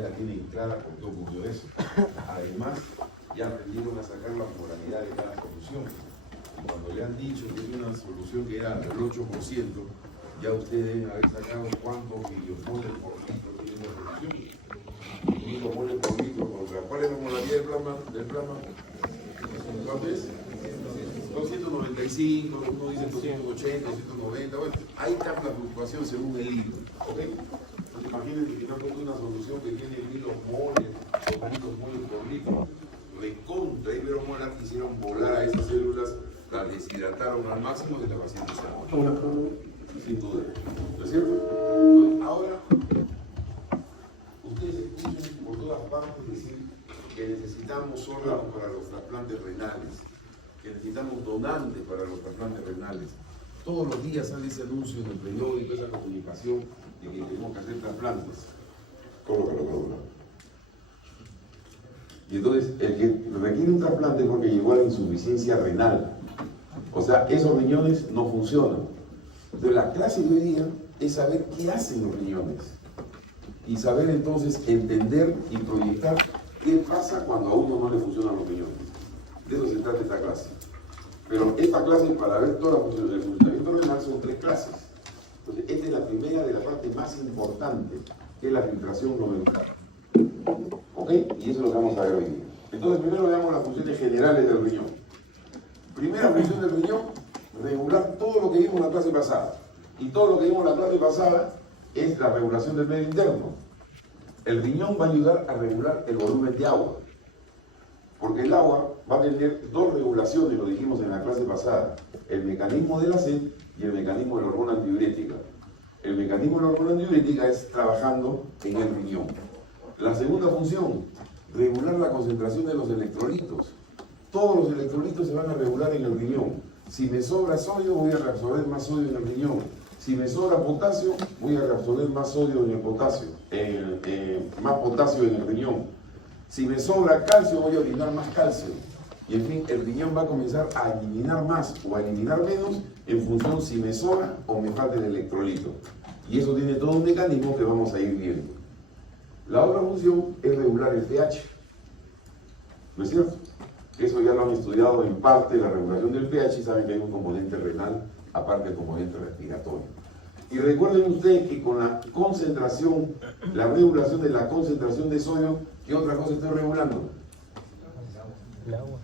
la tienen clara por qué ocurrió eso. Además, ya aprendieron a sacar la moralidad de cada solución. Y cuando le han dicho que es una solución que era del 8%, ya ustedes deben haber sacado cuántos millomoles por litro tiene la solución. Millomoles por litro contra. ¿Cuál es la moralidad del plasma? ¿Cuánto es? 295, uno dice 280, 290, bueno, ahí está la fluctuación según el libro, ¿ok? Entonces imagínense que están poniendo una solución que tiene 1000 osmoles, 2000 osmoles por litro, recontra iberomolar, quisieron volar a esas células, las deshidrataron al máximo de la paciente se agua. Sin duda, ¿no es cierto? Entonces, ahora, ustedes escuchan por todas partes decir que necesitamos órganos para los trasplantes renales, que necesitamos donantes para los trasplantes renales. Todos los días sale ese anuncio en el periódico, esa comunicación de que tenemos que hacer trasplantes. Colócalo. Y entonces, el que requiere un trasplante es porque llegó a la insuficiencia renal. O sea, esos riñones no funcionan. Entonces, la clase de hoy día es saber qué hacen los riñones. Y saber entonces entender y proyectar qué pasa cuando a uno no le funcionan los riñones. De eso se trata esta clase. Pero esta clase, para ver toda la función del funcionamiento renal, son 3 clases. Entonces, esta es la primera de la parte más importante, que es la filtración glomerular. ¿Ok? Y eso es lo que vamos a ver hoy día. Entonces, primero veamos las funciones generales del riñón. Primera función del riñón, regular todo lo que vimos en la clase pasada. Y todo lo que vimos en la clase pasada es la regulación del medio interno. El riñón va a ayudar a regular el volumen de agua. Porque el agua va a tener 2 regulaciones, lo dijimos en la clase pasada, el mecanismo de la sed y el mecanismo de la hormona antidiurética. El mecanismo de la hormona antidiurética es trabajando en el riñón. La segunda función, regular la concentración de los electrolitos. Todos los electrolitos se van a regular en el riñón. Si me sobra sodio, voy a reabsorber más sodio en el riñón. Si me sobra potasio, voy a reabsorber más sodio en el potasio, más potasio en el riñón. Si me sobra calcio, voy a orinar más calcio. Y en fin, el riñón va a comenzar a eliminar más o a eliminar menos en función si me sobra o me falta el electrolito. Y eso tiene todo un mecanismo que vamos a ir viendo. La otra función es regular el pH. ¿No es cierto? Eso ya lo han estudiado en parte, la regulación del pH, y saben que hay un componente renal, aparte del componente respiratorio. Y recuerden ustedes que con la concentración, la regulación de la concentración de sodio, ¿qué otra cosa estoy regulando? El agua.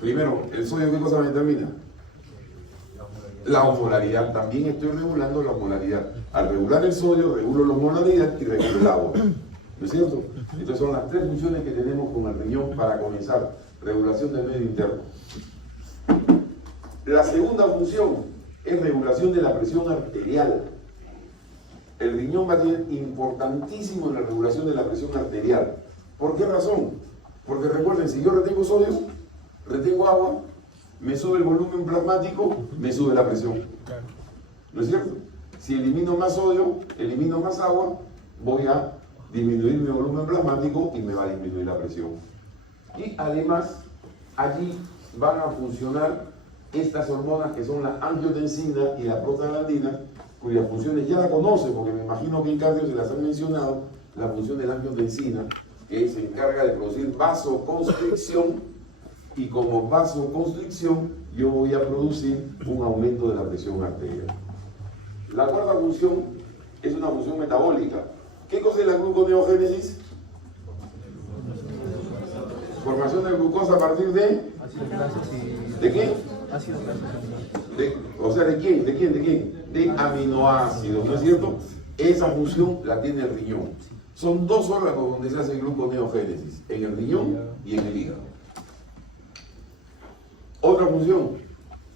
Primero, ¿el sodio qué cosa me determina? La osmolaridad. También estoy regulando la osmolaridad. Al regular el sodio, regulo la osmolaridad y regulo el agua. ¿No es cierto? Entonces son las 3 funciones que tenemos con el riñón para comenzar. Regulación del medio interno. La segunda función es regulación de la presión arterial. El riñón va a ser importantísimo en la regulación de la presión arterial. ¿Por qué razón? Porque recuerden, si yo retengo sodio, retengo agua, me sube el volumen plasmático, me sube la presión. ¿No es cierto? Si elimino más sodio, elimino más agua, voy a disminuir mi volumen plasmático y me va a disminuir la presión. Y además, allí van a funcionar estas hormonas que son la angiotensina y la prostaglandina, cuyas funciones ya la conocen, porque me imagino que en cardio se las han mencionado, la función de la angiotensina, que se encarga de producir vasoconstricción, y como vasoconstricción yo voy a producir un aumento de la presión arterial. La cuarta función es una función metabólica. ¿Qué cosa es la gluconeogénesis? Formación de glucosa a partir de... ¿De qué? O sea, ¿de quién? ¿De quién? ¿De quién? De aminoácidos, ¿no es cierto? Esa función la tiene el riñón. Son 2 órganos donde se hace gluconeogénesis, en el riñón y en el hígado. Otra función,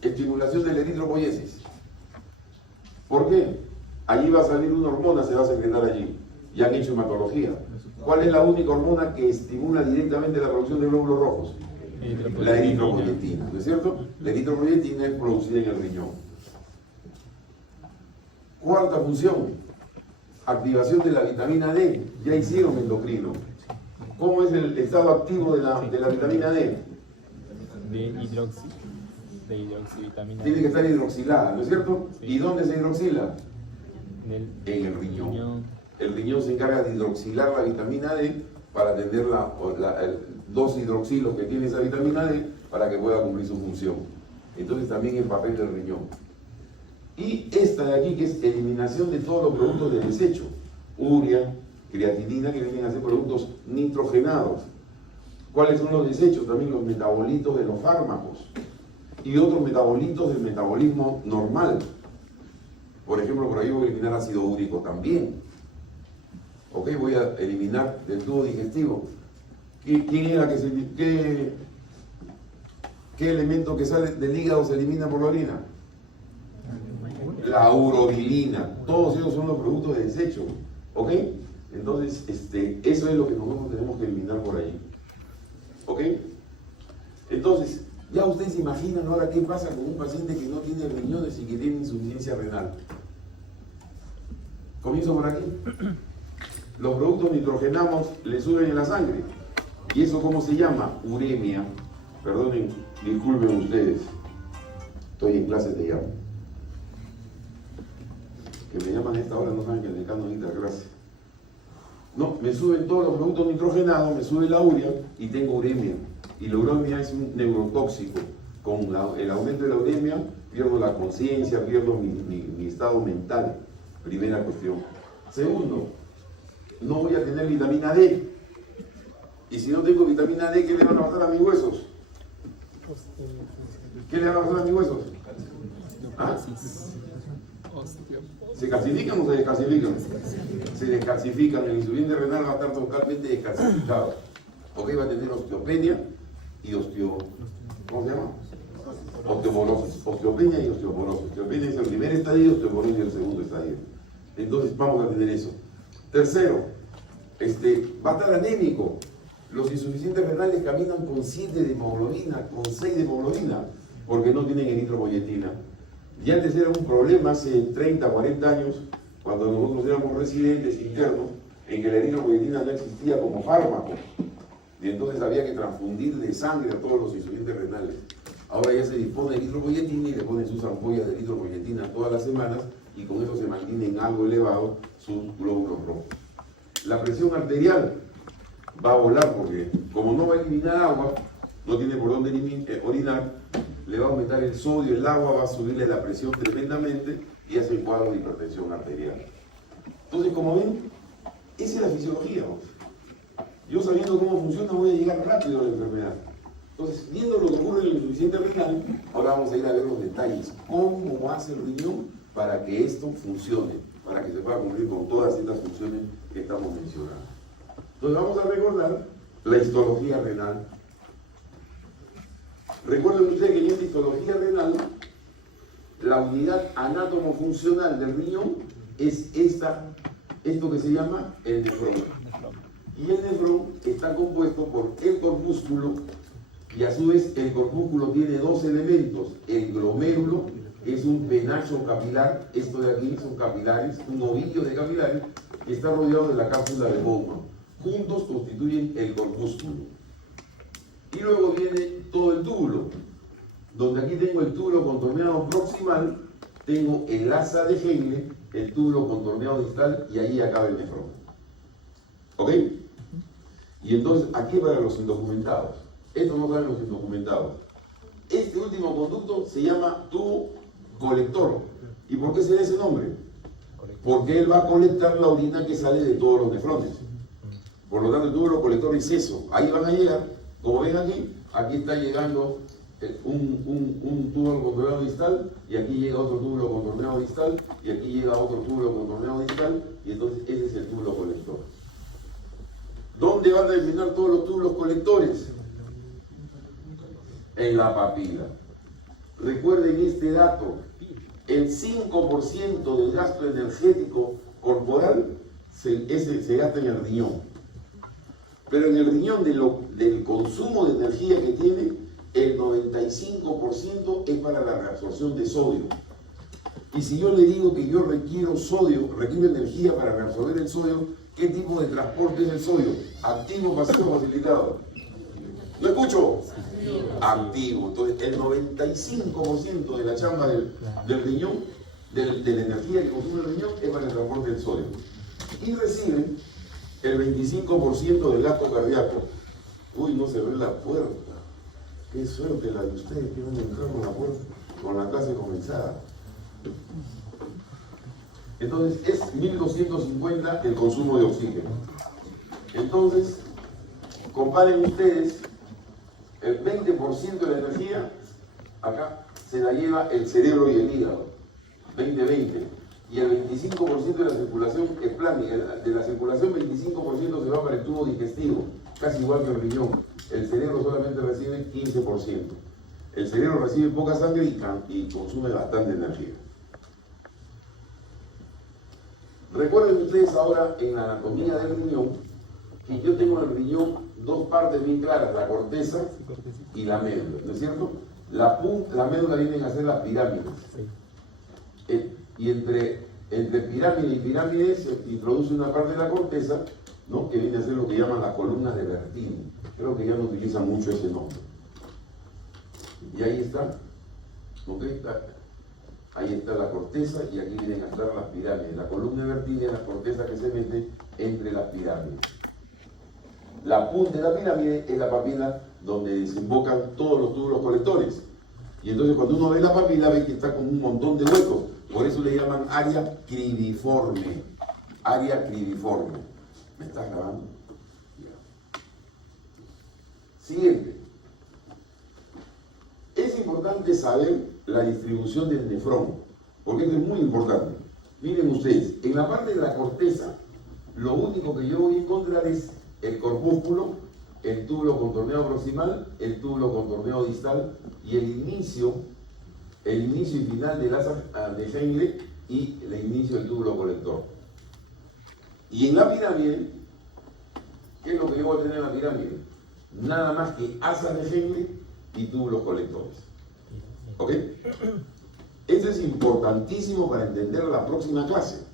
estimulación de la eritropoiesis. ¿Por qué? Allí va a salir una hormona, se va a secretar allí. Ya han hecho hematología. ¿Cuál es la única hormona que estimula directamente la producción de glóbulos rojos? La eritropoyetina, ¿no es cierto? La eritropoyetina es producida en el riñón. Cuarta función, activación de la vitamina D. Ya hicieron endocrino. ¿Cómo es el estado activo de la vitamina D? De hidroxivitamina. Tiene que estar hidroxilada, ¿no es cierto? Sí. ¿Y dónde se hidroxila? En el riñón. El riñón se encarga de hidroxilar la vitamina D para tener el 2 hidroxilos que tiene esa vitamina D para que pueda cumplir su función. Entonces también el papel del riñón. Y esta de aquí, que es eliminación de todos los productos de desecho, urea, creatinina, que vienen a ser productos nitrogenados. ¿Cuáles son los desechos? También los metabolitos de los fármacos y otros metabolitos del metabolismo normal. Por ejemplo, por ahí voy a eliminar ácido úrico también. Ok, voy a eliminar del tubo digestivo. ¿Quién era qué elemento que sale del hígado se elimina por la orina? La urobilina. Todos ellos son los productos de desecho. ¿Ok? Entonces, eso es lo que nosotros tenemos que eliminar por ahí. ¿Ok? Entonces, ya ustedes se imaginan ahora qué pasa con un paciente que no tiene riñones y que tiene insuficiencia renal. Comienzo por aquí. Los productos nitrogenados le suben en la sangre. ¿Y eso cómo se llama? Uremia. Perdonen, disculpen ustedes. Estoy en clase, te llamo. Que me llaman a esta hora, no saben que el decano necesita clase. No, me suben todos los productos nitrogenados, me sube la urea y tengo uremia. Y la uremia es un neurotóxico. Con el aumento de la uremia pierdo la conciencia, pierdo mi estado mental. Primera cuestión. Segundo, no voy a tener vitamina D. Y si no tengo vitamina D, ¿qué le van a pasar a mis huesos? ¿Qué le van a pasar a mis huesos? ¿Ah? ¿Se calcifican o se descalcifican? Se descalcifican. El insuficiente renal va a estar totalmente descalcificado. Ok, va a tener osteopenia y ¿cómo se llama? Osteoporosis. Osteopenia y osteoporosis. Osteopenia es el primer estadio, osteoporosis es el segundo estadio. Entonces vamos a tener eso. Tercero, va a estar anémico. Los insuficientes renales caminan con 7 de hemoglobina, con 6 de hemoglobina, porque no tienen eritropoyetina. Y antes era un problema, hace 30, 40 años, cuando nosotros éramos residentes internos, en que la eritropoyetina no existía como fármaco. Y entonces había que transfundir de sangre a todos los insuficientes renales. Ahora ya se dispone de eritropoyetina y le ponen sus ampollas de eritropoyetina todas las semanas y con eso se mantienen algo elevado sus glóbulos rojos. La presión arterial va a volar porque como no va a eliminar agua, no tiene por dónde orinar, le va a aumentar el sodio, el agua va a subirle la presión tremendamente y hace un cuadro de hipertensión arterial. Entonces, como ven, esa es la fisiología. Yo sabiendo cómo funciona voy a llegar rápido a la enfermedad. Entonces, viendo lo que ocurre en el insuficiente renal, ahora vamos a ir a ver los detalles. ¿Cómo hace el riñón para que esto funcione? Para que se pueda cumplir con todas estas funciones que estamos mencionando. Entonces, vamos a recordar la histología renal. Recuerden ustedes que en esta histología renal, la unidad anátomo-funcional del riñón es esto que se llama el nefrón. Y el nefrón está compuesto por el corpúsculo, y a su vez el corpúsculo tiene dos elementos. El glomérulo, que es un penacho capilar, esto de aquí son capilares, un ovillo de capilares, que está rodeado de la cápsula de Bowman. Juntos constituyen el corpúsculo. Y luego viene todo el túbulo, donde aquí tengo el túbulo contorneado proximal, tengo el asa de Henle, el túbulo contorneado distal, y ahí acaba el nefrón. ¿Ok? Y entonces, aquí para los indocumentados. Esto no saben los indocumentados. Este último conducto se llama tubo colector. ¿Y por qué se da ese nombre? Porque él va a colectar la orina que sale de todos los nefrones. Por lo tanto, el túbulo colector es eso. Ahí van a llegar, como ven aquí está llegando un túbulo contorneado distal, y aquí llega otro túbulo contorneado distal, y aquí llega otro túbulo contorneado distal, y entonces ese es el túbulo colector. ¿Dónde van a terminar todos los túbulos colectores? En la papila. Recuerden este dato: el 5% del gasto energético corporal se gasta en el riñón. Pero en el riñón del consumo de energía que tiene, el 95% es para la reabsorción de sodio. Y si yo le digo que yo requiero energía para reabsorber el sodio, ¿qué tipo de transporte es el sodio? ¿Activo, pasivo, facilitado? ¿No escucho? Activo. Entonces, el 95% de la chamba del riñón, de la energía que consume el riñón, es para el transporte del sodio. y reciben el 25% del gasto cardíaco. Uy, no se ve la puerta. Qué suerte la de ustedes que van a entrar con la puerta, con la clase comenzada. Entonces es 1250 el consumo de oxígeno. Entonces, comparen ustedes, el 20% de la energía acá se la lleva el cerebro y el hígado, 20-20, y el 25% de la circulación es plana, de la circulación 25% se va para el tubo digestivo, casi igual que el riñón. El cerebro solamente recibe 15%. El cerebro recibe poca sangre y consume bastante energía. Recuerden ustedes ahora en la anatomía del riñón que yo tengo en el riñón dos partes bien claras, la corteza y la médula, ¿no es cierto? La médula vienen a ser las pirámides. Y entre pirámide y pirámide se introduce una parte de la corteza, ¿no? Que viene a ser lo que llaman las columnas de Bertini. Creo que ya no utilizan mucho ese nombre. Y ahí está, ¿ok? Ahí está la corteza y aquí vienen a estar las pirámides. La columna de Bertini es la corteza que se mete entre las pirámides. La punta de la pirámide es la papila donde desembocan todos los túbulos colectores. Y entonces cuando uno ve la papila ve que está con un montón de huecos. Por eso le llaman área cribiforme. Área cribiforme. ¿Me estás grabando? Ya. Siguiente. Es importante saber la distribución del nefrón, porque esto es muy importante. Miren ustedes, en la parte de la corteza, lo único que yo voy a encontrar es el corpúsculo, el túbulo contorneado proximal, el túbulo contorneado distal y el inicio y final del asa de Henle y el inicio del túbulo colector. Y en la pirámide, ¿qué es lo que yo voy a tener en la pirámide? Nada más que asas de Henle y túbulos colectores. ¿Ok? Eso es importantísimo para entender la próxima clase.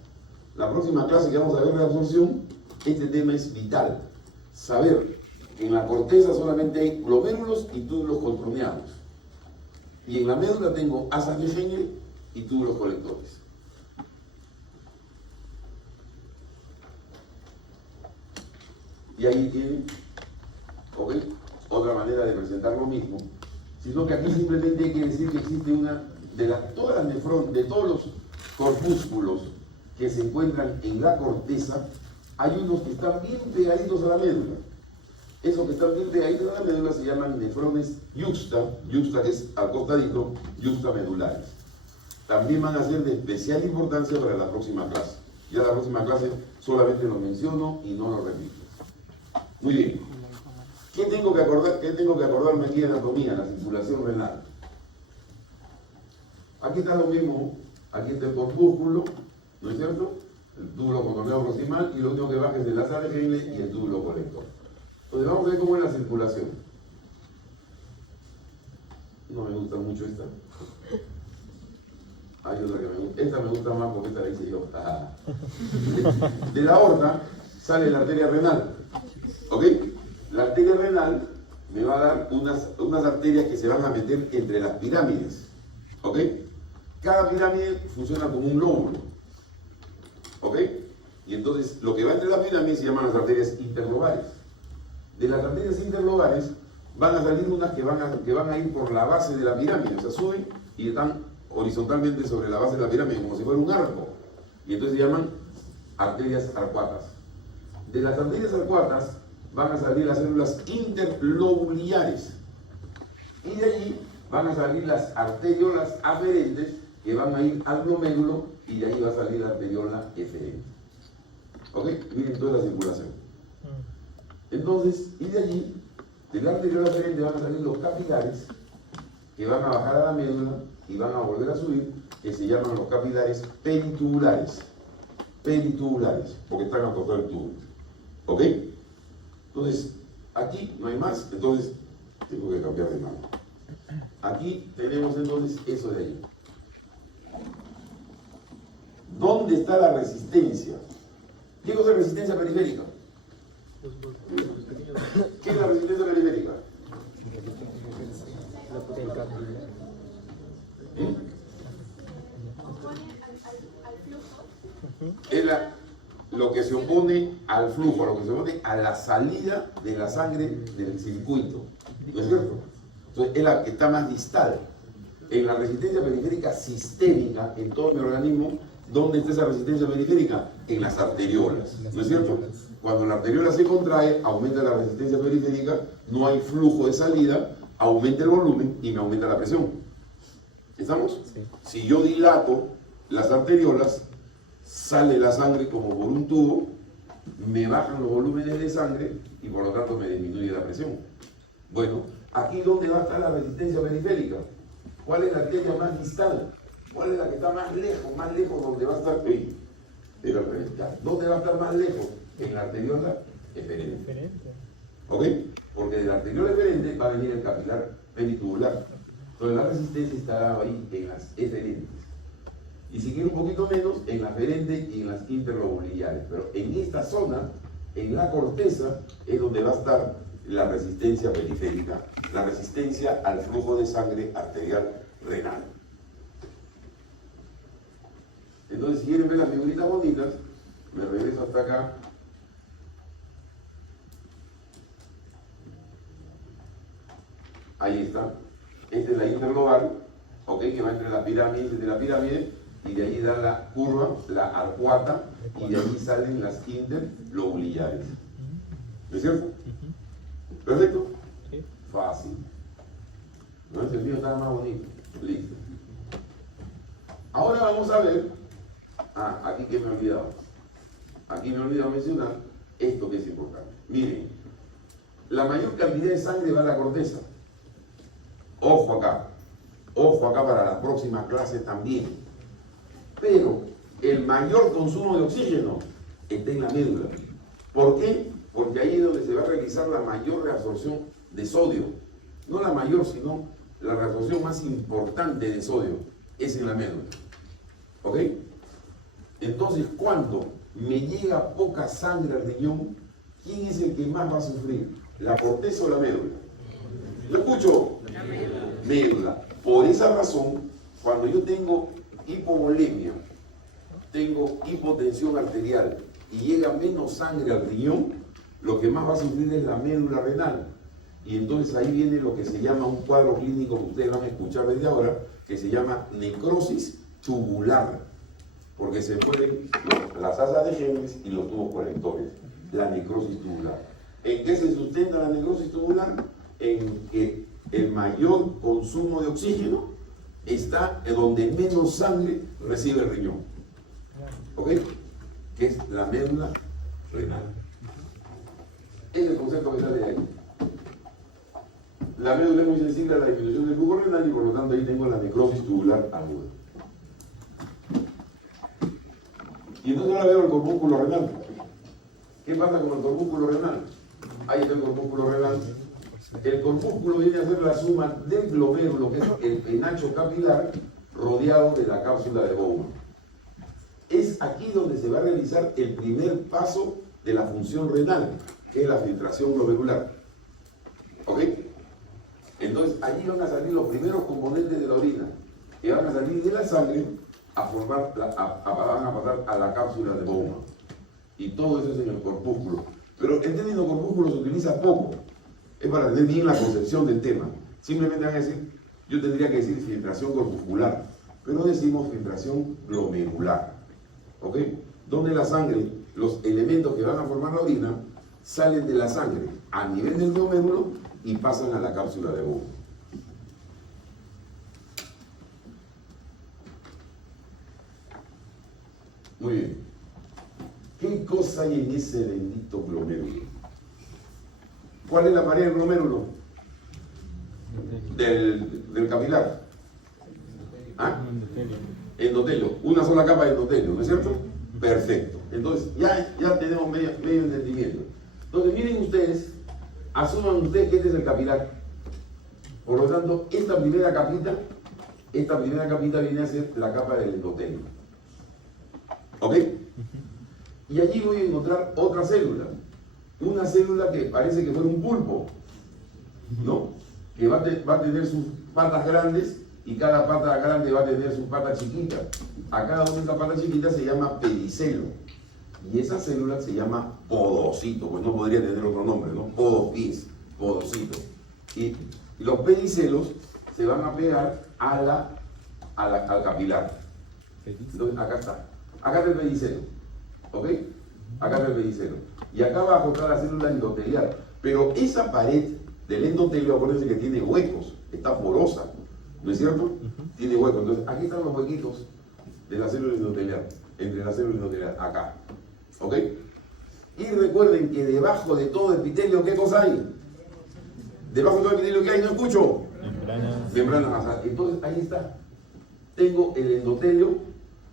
La próxima clase que vamos a ver de absorción, este tema es vital. Saber que en la corteza solamente hay glomérulos y túbulos contorneados. Y en la médula tengo asas de Henle y túbulos colectores. Y ahí tienen, ¿ok? Otra manera de presentar lo mismo, sino que aquí simplemente hay que decir que existe una de todos los corpúsculos que se encuentran en la corteza, hay unos que están bien pegaditos a la médula. Esos que están bien pegaditos a la médula se llaman nefrones yuxta que es al costadito, yuxtamedulares. También van a ser de especial importancia para la próxima clase. Ya la próxima clase solamente lo menciono y no lo repito. Muy bien. ¿Qué tengo que acordarme aquí de anatomía? La circulación renal. Aquí está lo mismo. Aquí está el corpúsculo, ¿no es cierto? El túbulo contorneado proximal y lo único que baja es el asa de Henle y el túbulo colector. Entonces vamos a ver cómo es la circulación. No me gusta mucho esta. Hay otra que me gusta. Esta me gusta más porque esta la hice yo. De la aorta sale la arteria renal. ¿Ok? La arteria renal me va a dar unas arterias que se van a meter entre las pirámides. ¿Ok? Cada pirámide funciona como un lóbulo. ¿Ok? Y entonces lo que va entre las pirámides se llaman las arterias interlobales. De las arterias interlobales van a salir unas que van a ir por la base de la pirámide, o sea, suben y están horizontalmente sobre la base de la pirámide, como si fuera un arco. Y entonces se llaman arterias arcuatas. De las arterias arcuatas van a salir las células interlobuliares. Y de allí van a salir las arteriolas aferentes que van a ir al glomérulo y de ahí va a salir la arteriola eferente. ¿Ok? Miren toda la circulación. Entonces, y de allí, de la arteriola eferente van a salir los capilares que van a bajar a la médula y van a volver a subir, que se llaman los capilares peritubulares. Peritubulares, porque están a tocar el tubo. ¿Ok? Entonces, aquí no hay más, entonces tengo que cambiar de mano. Aquí tenemos entonces eso de ahí. ¿Dónde está la resistencia? ¿Qué cosa es resistencia periférica? ¿Qué es la resistencia periférica? Es lo que se opone al flujo, lo que se opone a la salida de la sangre del circuito. ¿No es cierto? Entonces es la que está más distal. En la resistencia periférica sistémica, en todo mi organismo, ¿dónde está esa resistencia periférica? En las arteriolas. ¿No es cierto? Cuando la arteriola se contrae, aumenta la resistencia periférica, no hay flujo de salida, aumenta el volumen y me aumenta la presión. ¿Estamos? Sí. Si yo dilato las arteriolas, sale la sangre como por un tubo, me bajan los volúmenes de sangre y por lo tanto me disminuye la presión. Bueno, aquí ¿dónde va a estar la resistencia periférica? ¿Cuál es la arteria más distal? ¿Cuál es la que está más lejos donde va a estar? ¿Dónde va a estar más lejos? En la arteriola eferente. Diferente. ¿Ok? Porque de la arteriola eferente va a venir el capilar peritubular. Entonces la resistencia estará ahí en las eferentes. Y si quiere un poquito menos, en la aferente y en las interlobularias. Pero en esta zona, en la corteza, es donde va a estar la resistencia periférica, la resistencia al flujo de sangre arterial renal. Entonces, si quieren ver las figuritas bonitas, me regreso hasta acá. Ahí está. Esta es la interlobal, ¿ok? Que va entre la pirámide, de la pirámide, y de ahí da la curva, la arcuata, y de ahí salen las interlobularias. ¿No es cierto? ¿Perfecto? Sí. Fácil. No, el mío está más bonito. Listo. Ahora vamos a ver. Aquí que me he olvidado. Aquí me he olvidado mencionar esto que es importante. Miren, la mayor cantidad de sangre va a la corteza. Ojo acá. Ojo acá para las próximas clases también. Pero el mayor consumo de oxígeno está en la médula. ¿Por qué? Porque ahí es donde se va a realizar la mayor reabsorción de sodio. No la mayor, sino la reabsorción más importante de sodio es en la médula. ¿Ok? Entonces, cuando me llega poca sangre al riñón, ¿quién es el que más va a sufrir? ¿La corteza o la médula? ¿Lo escucho? La médula. Médula. Por esa razón, cuando yo tengo hipovolemia, tengo hipotensión arterial y llega menos sangre al riñón, lo que más va a sufrir es la médula renal. Y entonces ahí viene lo que se llama un cuadro clínico que ustedes van a escuchar desde ahora, que se llama necrosis tubular. Porque se pueden las asas de Henrys y los tubos colectores. La necrosis tubular. ¿En qué se sustenta la necrosis tubular? En que el mayor consumo de oxígeno está en donde menos sangre recibe el riñón. ¿Ok? Que es la médula renal. Ese es el concepto que sale de ahí. La médula es muy sensible a la disminución del flujo renal y por lo tanto ahí tengo la necrosis tubular aguda. Y entonces ahora veo el corpúsculo renal. ¿Qué pasa con el corpúsculo renal? Ahí está el corpúsculo renal. El corpúsculo viene a ser la suma del glomérulo, que es el penacho capilar rodeado de la cápsula de Bowman. Es aquí donde se va a realizar el primer paso de la función renal, que es la filtración glomerular. ¿Ok? Entonces allí van a salir los primeros componentes de la orina, que van a salir de la sangre van a pasar a la cápsula de Bowman. Y todo eso es en el corpúsculo. Pero el término corpúsculo se utiliza poco. Es para tener bien la concepción del tema. Simplemente van a decir, yo tendría que decir filtración corpuscular, pero decimos filtración glomerular. ¿Ok? Donde la sangre, los elementos que van a formar la orina, salen de la sangre a nivel del glomérulo y pasan a la cápsula de Bowman. Muy bien. ¿Qué cosa hay en ese bendito glomérulo? ¿Cuál es la pared del glomérulo? Del capilar. ¿Ah? Endotelio. Una sola capa de endotelio, ¿no es cierto? Perfecto. Entonces, ya tenemos medio entendimiento. Entonces, miren ustedes, asuman ustedes que este es el capilar. Por lo tanto, esta primera capita viene a ser la capa del endotelio. ¿Ok? Y allí voy a encontrar otra célula. Una célula que parece que fuera un pulpo, ¿no? Que va a tener sus patas grandes y cada pata grande va a tener sus patas chiquitas. A cada una de estas patas chiquitas se llama pedicelo. Y esa célula se llama podocito, pues no podría tener otro nombre, ¿no? Podopis, podocito. Y los pedicelos se van a pegar al capilar. Entonces, acá está. Acá está el pedicelo. ¿Ok? Acá está el pedicelo. Y acá abajo está la célula endotelial. Pero esa pared del endotelio, acuérdense que tiene huecos, está porosa. ¿No es cierto? Tiene huecos. Entonces, aquí están los huequitos de la célula endotelial. Entre la célula endotelial, acá. ¿Ok? Y recuerden que debajo de todo epitelio, ¿qué cosa hay? Debajo de todo epitelio, ¿qué hay? No escucho. Membrana basal. Entonces, ahí está. Tengo el endotelio,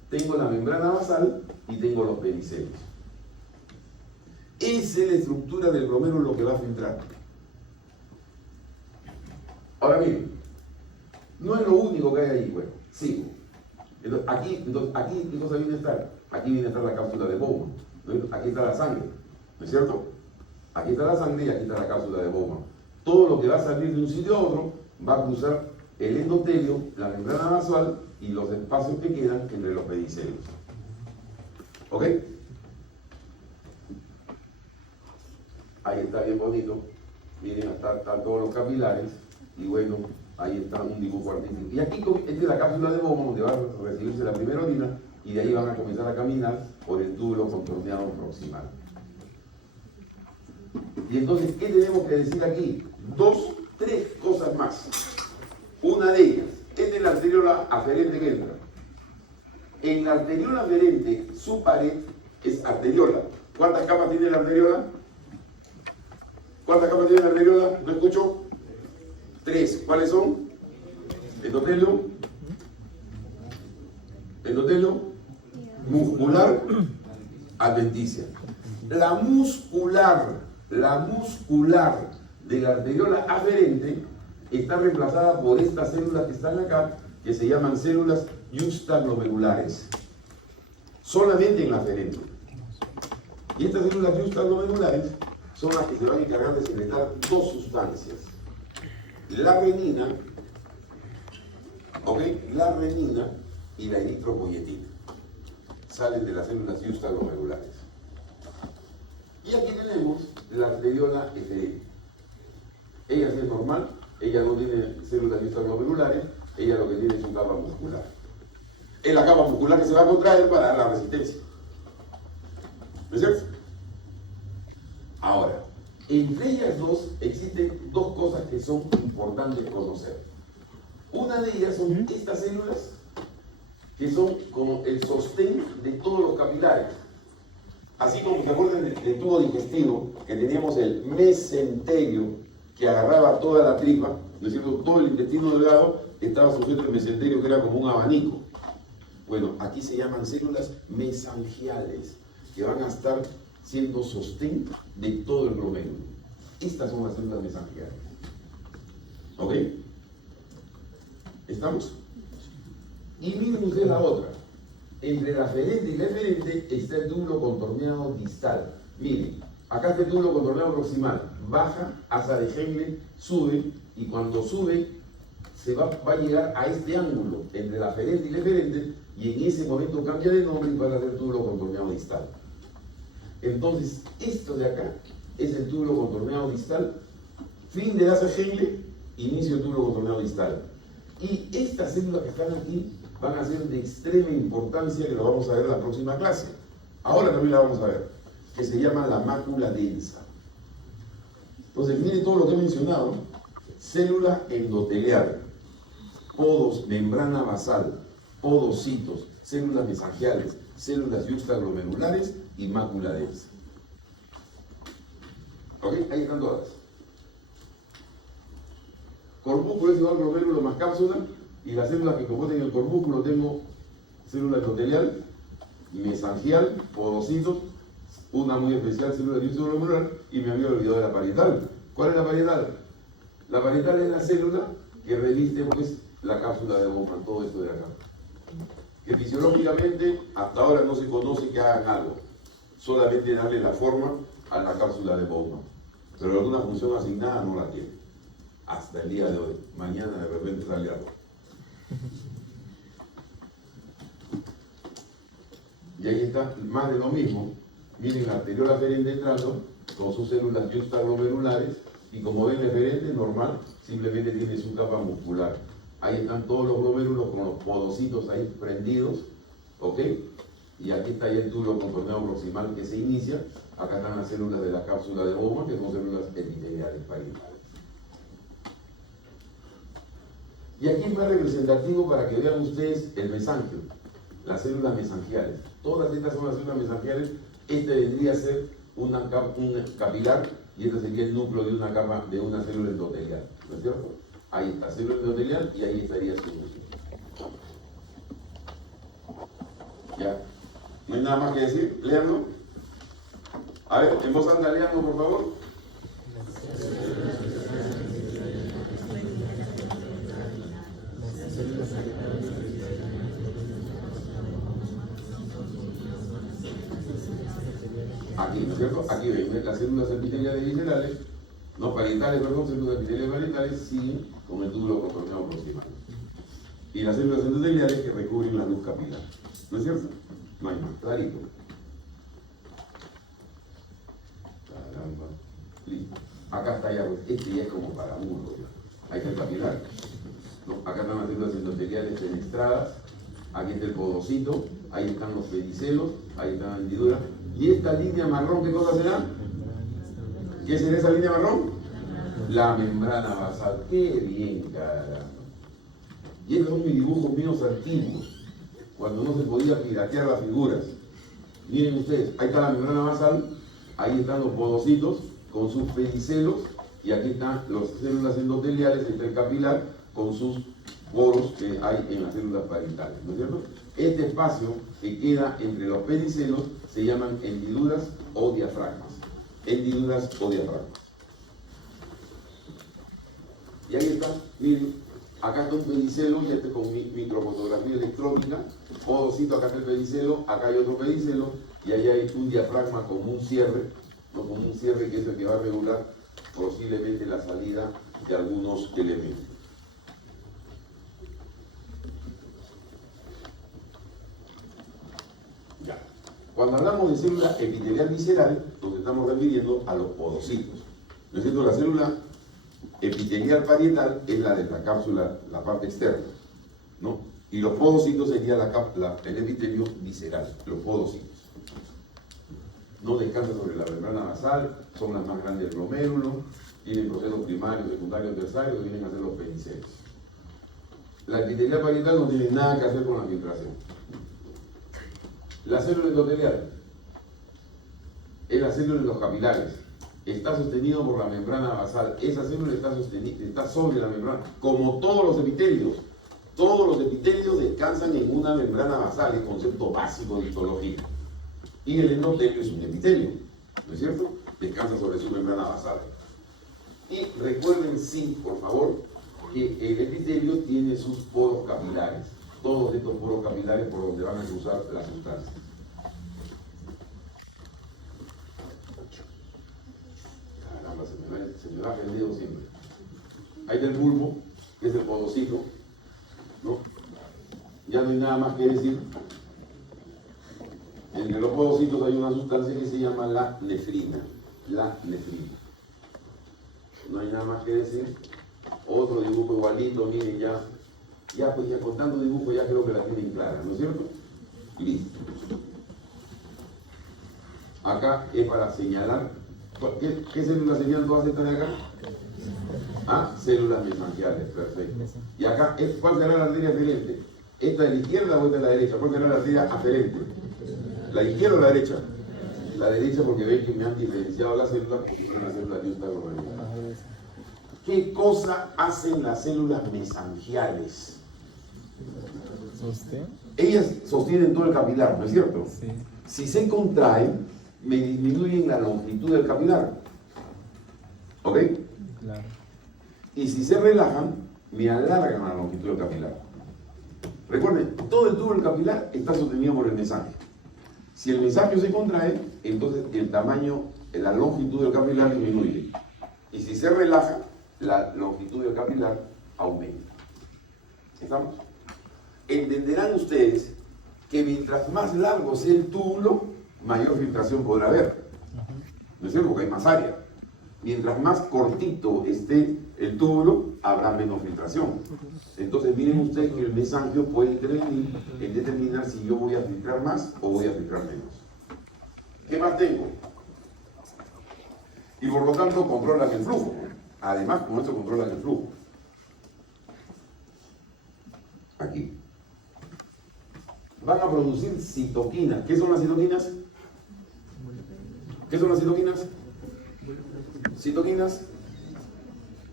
tengo la membrana basal y tengo los pedicelos. Esa es la estructura del glomérulo que va a filtrar. Ahora miren, no es lo único que hay ahí, bueno, sigo. Entonces, aquí, ¿qué cosa viene a estar? Aquí viene a estar la cápsula de Bowman. Aquí está la sangre, ¿no es cierto? Aquí está la sangre y aquí está la cápsula de Bowman. Todo lo que va a salir de un sitio a otro va a cruzar el endotelio, la membrana basal y los espacios que quedan entre los pedicelios. ¿Ok? Ahí está bien bonito. Miren, están todos los capilares y bueno, ahí está un dibujo artístico. Y aquí esta es la cápsula de Bowman donde va a recibirse la primera orina y de ahí van a comenzar a caminar por el túbulo contorneado proximal. Y entonces, ¿qué tenemos que decir aquí? Tres cosas más. Una de ellas, esta es la arteriola aferente que entra. En la arteriola aferente, su pared es arteriola. ¿Cuántas capas tiene la arteriola? ¿Cuántas capas tiene la arteriola? ¿No escucho? 3. ¿Cuáles son? Endotelio. Endotelio. Muscular. Adventicia. La muscular de la arteriola aferente está reemplazada por estas células que están acá, que se llaman células juxtaglomerulares. Solamente en la aferente. Y estas células juxtaglomerulares son las que se van a encargar de secretar dos sustancias. La renina, ¿ok? La renina y la eritropoyetina. Salen de las células juxtaglomerulares. Y aquí tenemos la arteriola eferente. Ella sí es normal, ella no tiene células juxtaglomerulares, ella lo que tiene es una capa muscular. Es la capa muscular que se va a contraer para la resistencia. ¿No es cierto? Ahora, entre ellas dos existen dos cosas que son importantes conocer. Una de ellas son estas células que son como el sostén de todos los capilares. Así como se acuerdan del tubo digestivo, que teníamos el mesenterio que agarraba toda la tripa, ¿no es cierto? Todo el intestino delgado estaba sujeto al mesenterio que era como un abanico. Bueno, aquí se llaman células mesangiales, que van a estar siendo sostén de todo el glomérulo. Estas son las células mesangiales. ¿Ok? ¿Estamos? Y miren ustedes la otra. Entre la aferente y la eferente está el túbulo contorneado distal. Miren, acá está el túbulo contorneado proximal. Baja, asa de Henle, sube, y cuando sube, se va a llegar a este ángulo entre la aferente y la eferente, y en ese momento cambia de nombre y va a ser túbulo contorneado distal. Entonces, esto de acá es el túbulo contorneado distal, fin de asa Henle, inicio del túbulo contorneado distal. Y estas células que están aquí van a ser de extrema importancia, que lo vamos a ver en la próxima clase. Ahora también la vamos a ver, que se llama la mácula densa. Entonces, miren todo lo que he mencionado. Célula endotelial, podos, membrana basal, podocitos, células mesangiales, células juxtaglomerulares y mácula densa. ¿Ok? Ahí están todas. Corpúsculo es igual al glomérulo más cápsula, y las células que componen el corpúsculo tengo célula endotelial, mesangial, podocitos, una muy especial célula juxtaglomerular, y me había olvidado de la parietal. ¿Cuál es la parietal? La parietal es la célula que reviste pues la cápsula de Bowman, todo esto de acá. Que fisiológicamente hasta ahora no se conoce que hagan algo, solamente darle la forma a la cápsula de Bowman. Pero alguna función asignada no la tiene. Hasta el día de hoy. Mañana de repente sale algo. Y ahí está más de lo mismo, Miren la arteriola aferente entrando con sus células yuxtaglomerulares y como ven referente normal, simplemente tiene su capa muscular. Ahí están todos los glomérulos con los podocitos ahí prendidos, ¿ok? Y aquí está ya el túbulo contorneado proximal que se inicia. Acá están las células de la cápsula de Bowman, que son células epiteliales parietales. Y aquí es más representativo para que vean ustedes el mesanquio, las células mesangiales. Todas estas son las células mesangiales. Este vendría a ser un capilar y este sería el núcleo de una capa de una célula endotelial, ¿no es cierto? Ahí está, célula endotelial y ahí estaría su núcleo. Ya, no hay nada más que decir, léanlo. A ver, en voz alta, léanlo por favor. Aquí, ¿no es cierto? Aquí ven las células epiteliales viscerales, no parietales, perdón, células epiteliales parietales siguen con el túbulo contorneado proximal. Y las células endoteliales que recubren la luz capilar. ¿No es cierto? No hay más, clarito. Caramba. Listo. Acá está ya, pues, este ya es como para uno. Ahí está el capilar. ¿No? Acá están las células endoteliales fenestradas. Aquí está el podocito. Ahí están los pedicelos. Ahí está la hendidura. ¿Y esta línea marrón qué cosa será? ¿Qué será esa línea marrón? La membrana basal. ¡Qué bien, caramba! Y estos son mis dibujos míos antiguos, cuando no se podía piratear las figuras. Miren ustedes, ahí está la membrana basal, ahí están los podocitos con sus pedicelos, y aquí están las células endoteliales, está el capilar con sus poros que hay en las células parietales, ¿no es cierto? Este espacio que queda entre los pedicelos se llaman hendiduras o diafragmas. Hendiduras o diafragmas. Y ahí está, miren, acá está un pedicelo, y este con microfotografía electrónica, podocito, acá está el pedicelo, acá hay otro pedicelo, y allá hay un diafragma como un cierre, ¿no? Como un cierre que es el que va a regular posiblemente la salida de algunos elementos. Ya. Cuando hablamos de célula epitelial visceral, nos estamos refiriendo a los podocitos. ¿No es cierto? La célula epitelial parietal es la de la cápsula, la parte externa, ¿no? Y los podocitos sería el epitelio visceral, los podocitos. No descansan sobre la membrana basal, son las más grandes del glomérulo, tienen procesos primarios, secundarios, terciarios, que vienen a ser los pedicelos. La epitelial parietal no tiene nada que hacer con la filtración. La célula endotelial es la célula de los capilares. Está sostenido por la membrana basal. Esa célula está sobre la membrana, como todos los epitelios. Todos los epitelios descansan en una membrana basal, es concepto básico de histología. Y el endotelio es un epitelio, ¿no es cierto? Descansa sobre su membrana basal. Y recuerden, sí, por favor, que el epitelio tiene sus poros capilares. Todos estos poros capilares por donde van a cruzar las sustancias. Se me va perdido siempre. Ahí está el bulbo, que es el podocito, ¿no? Ya no hay nada más que decir. Entre los podocitos hay una sustancia que se llama la nefrina. La nefrina. No hay nada más que decir. Otro dibujo igualito, miren ya. Ya pues ya con tanto dibujo ya creo que la tienen clara, ¿no es cierto? Listo. Acá es para señalar. ¿Qué células serían todas estas de acá? Ah, células mesangiales, perfecto. Y acá, ¿cuál será la arteria aferente? ¿Esta de la izquierda o esta de la derecha? ¿Cuál será la arteria aferente? ¿La izquierda o la derecha? La derecha, porque ven que me han diferenciado las células porque son las células yuxtaglomerulares. ¿Qué cosa hacen las células mesangiales? Ellas sostienen todo el capilar, ¿no es cierto? Sí. Si se contraen, me disminuyen la longitud del capilar. ¿Ok? Claro. Y si se relajan, me alargan la longitud del capilar. Recuerden, todo el tubo del capilar está sostenido por el mesangio. Si el mesangio se contrae, entonces el tamaño, la longitud del capilar disminuye. Y si se relaja, la longitud del capilar aumenta. ¿Estamos? Entenderán ustedes que mientras más largo sea el túbulo, mayor filtración podrá haber. ¿No es cierto? Porque hay más área. Mientras más cortito esté el túbulo, habrá menos filtración. Entonces miren ustedes que el mesangio puede intervenir en determinar si yo voy a filtrar más o voy a filtrar menos. ¿Qué más tengo? Y por lo tanto controlan el flujo. Además, con eso controlan el flujo. Aquí. Van a producir citoquinas. ¿Qué son las citoquinas? ¿Qué son las citoquinas? Citoquinas.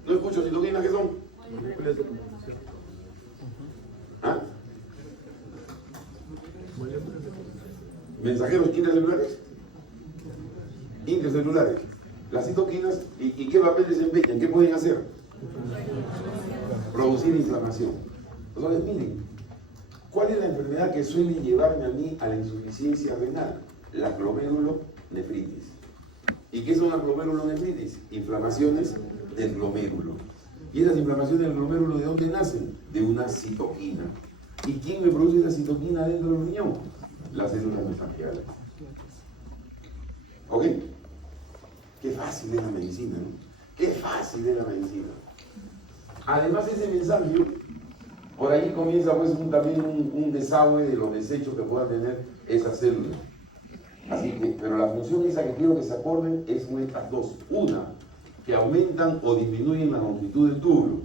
No escucho citoquinas, ¿qué son? ¿Ah? ¿Mensajeros intracelulares? Intracelulares. Las citoquinas, ¿y qué papel desempeñan? ¿Qué pueden hacer? Producir inflamación. Entonces, miren, ¿cuál es la enfermedad que suele llevarme a mí a la insuficiencia renal? La glomerulonefritis. ¿Y qué son las glomerulonefritis? Inflamaciones del glomérulo. ¿Y esas inflamaciones del glomérulo de dónde nacen? De una citoquina. ¿Y quién me produce esa citoquina dentro del riñón? Las células mesangiales. ¿Ok? Qué fácil es la medicina, ¿no? Qué fácil es la medicina. Además, ese mensangio, por ahí comienza pues también un desagüe de los desechos que puedan tener esas células. Así que, pero la función esa que quiero que se acorden es con estas dos. Una, que aumentan o disminuyen la longitud del túbulo,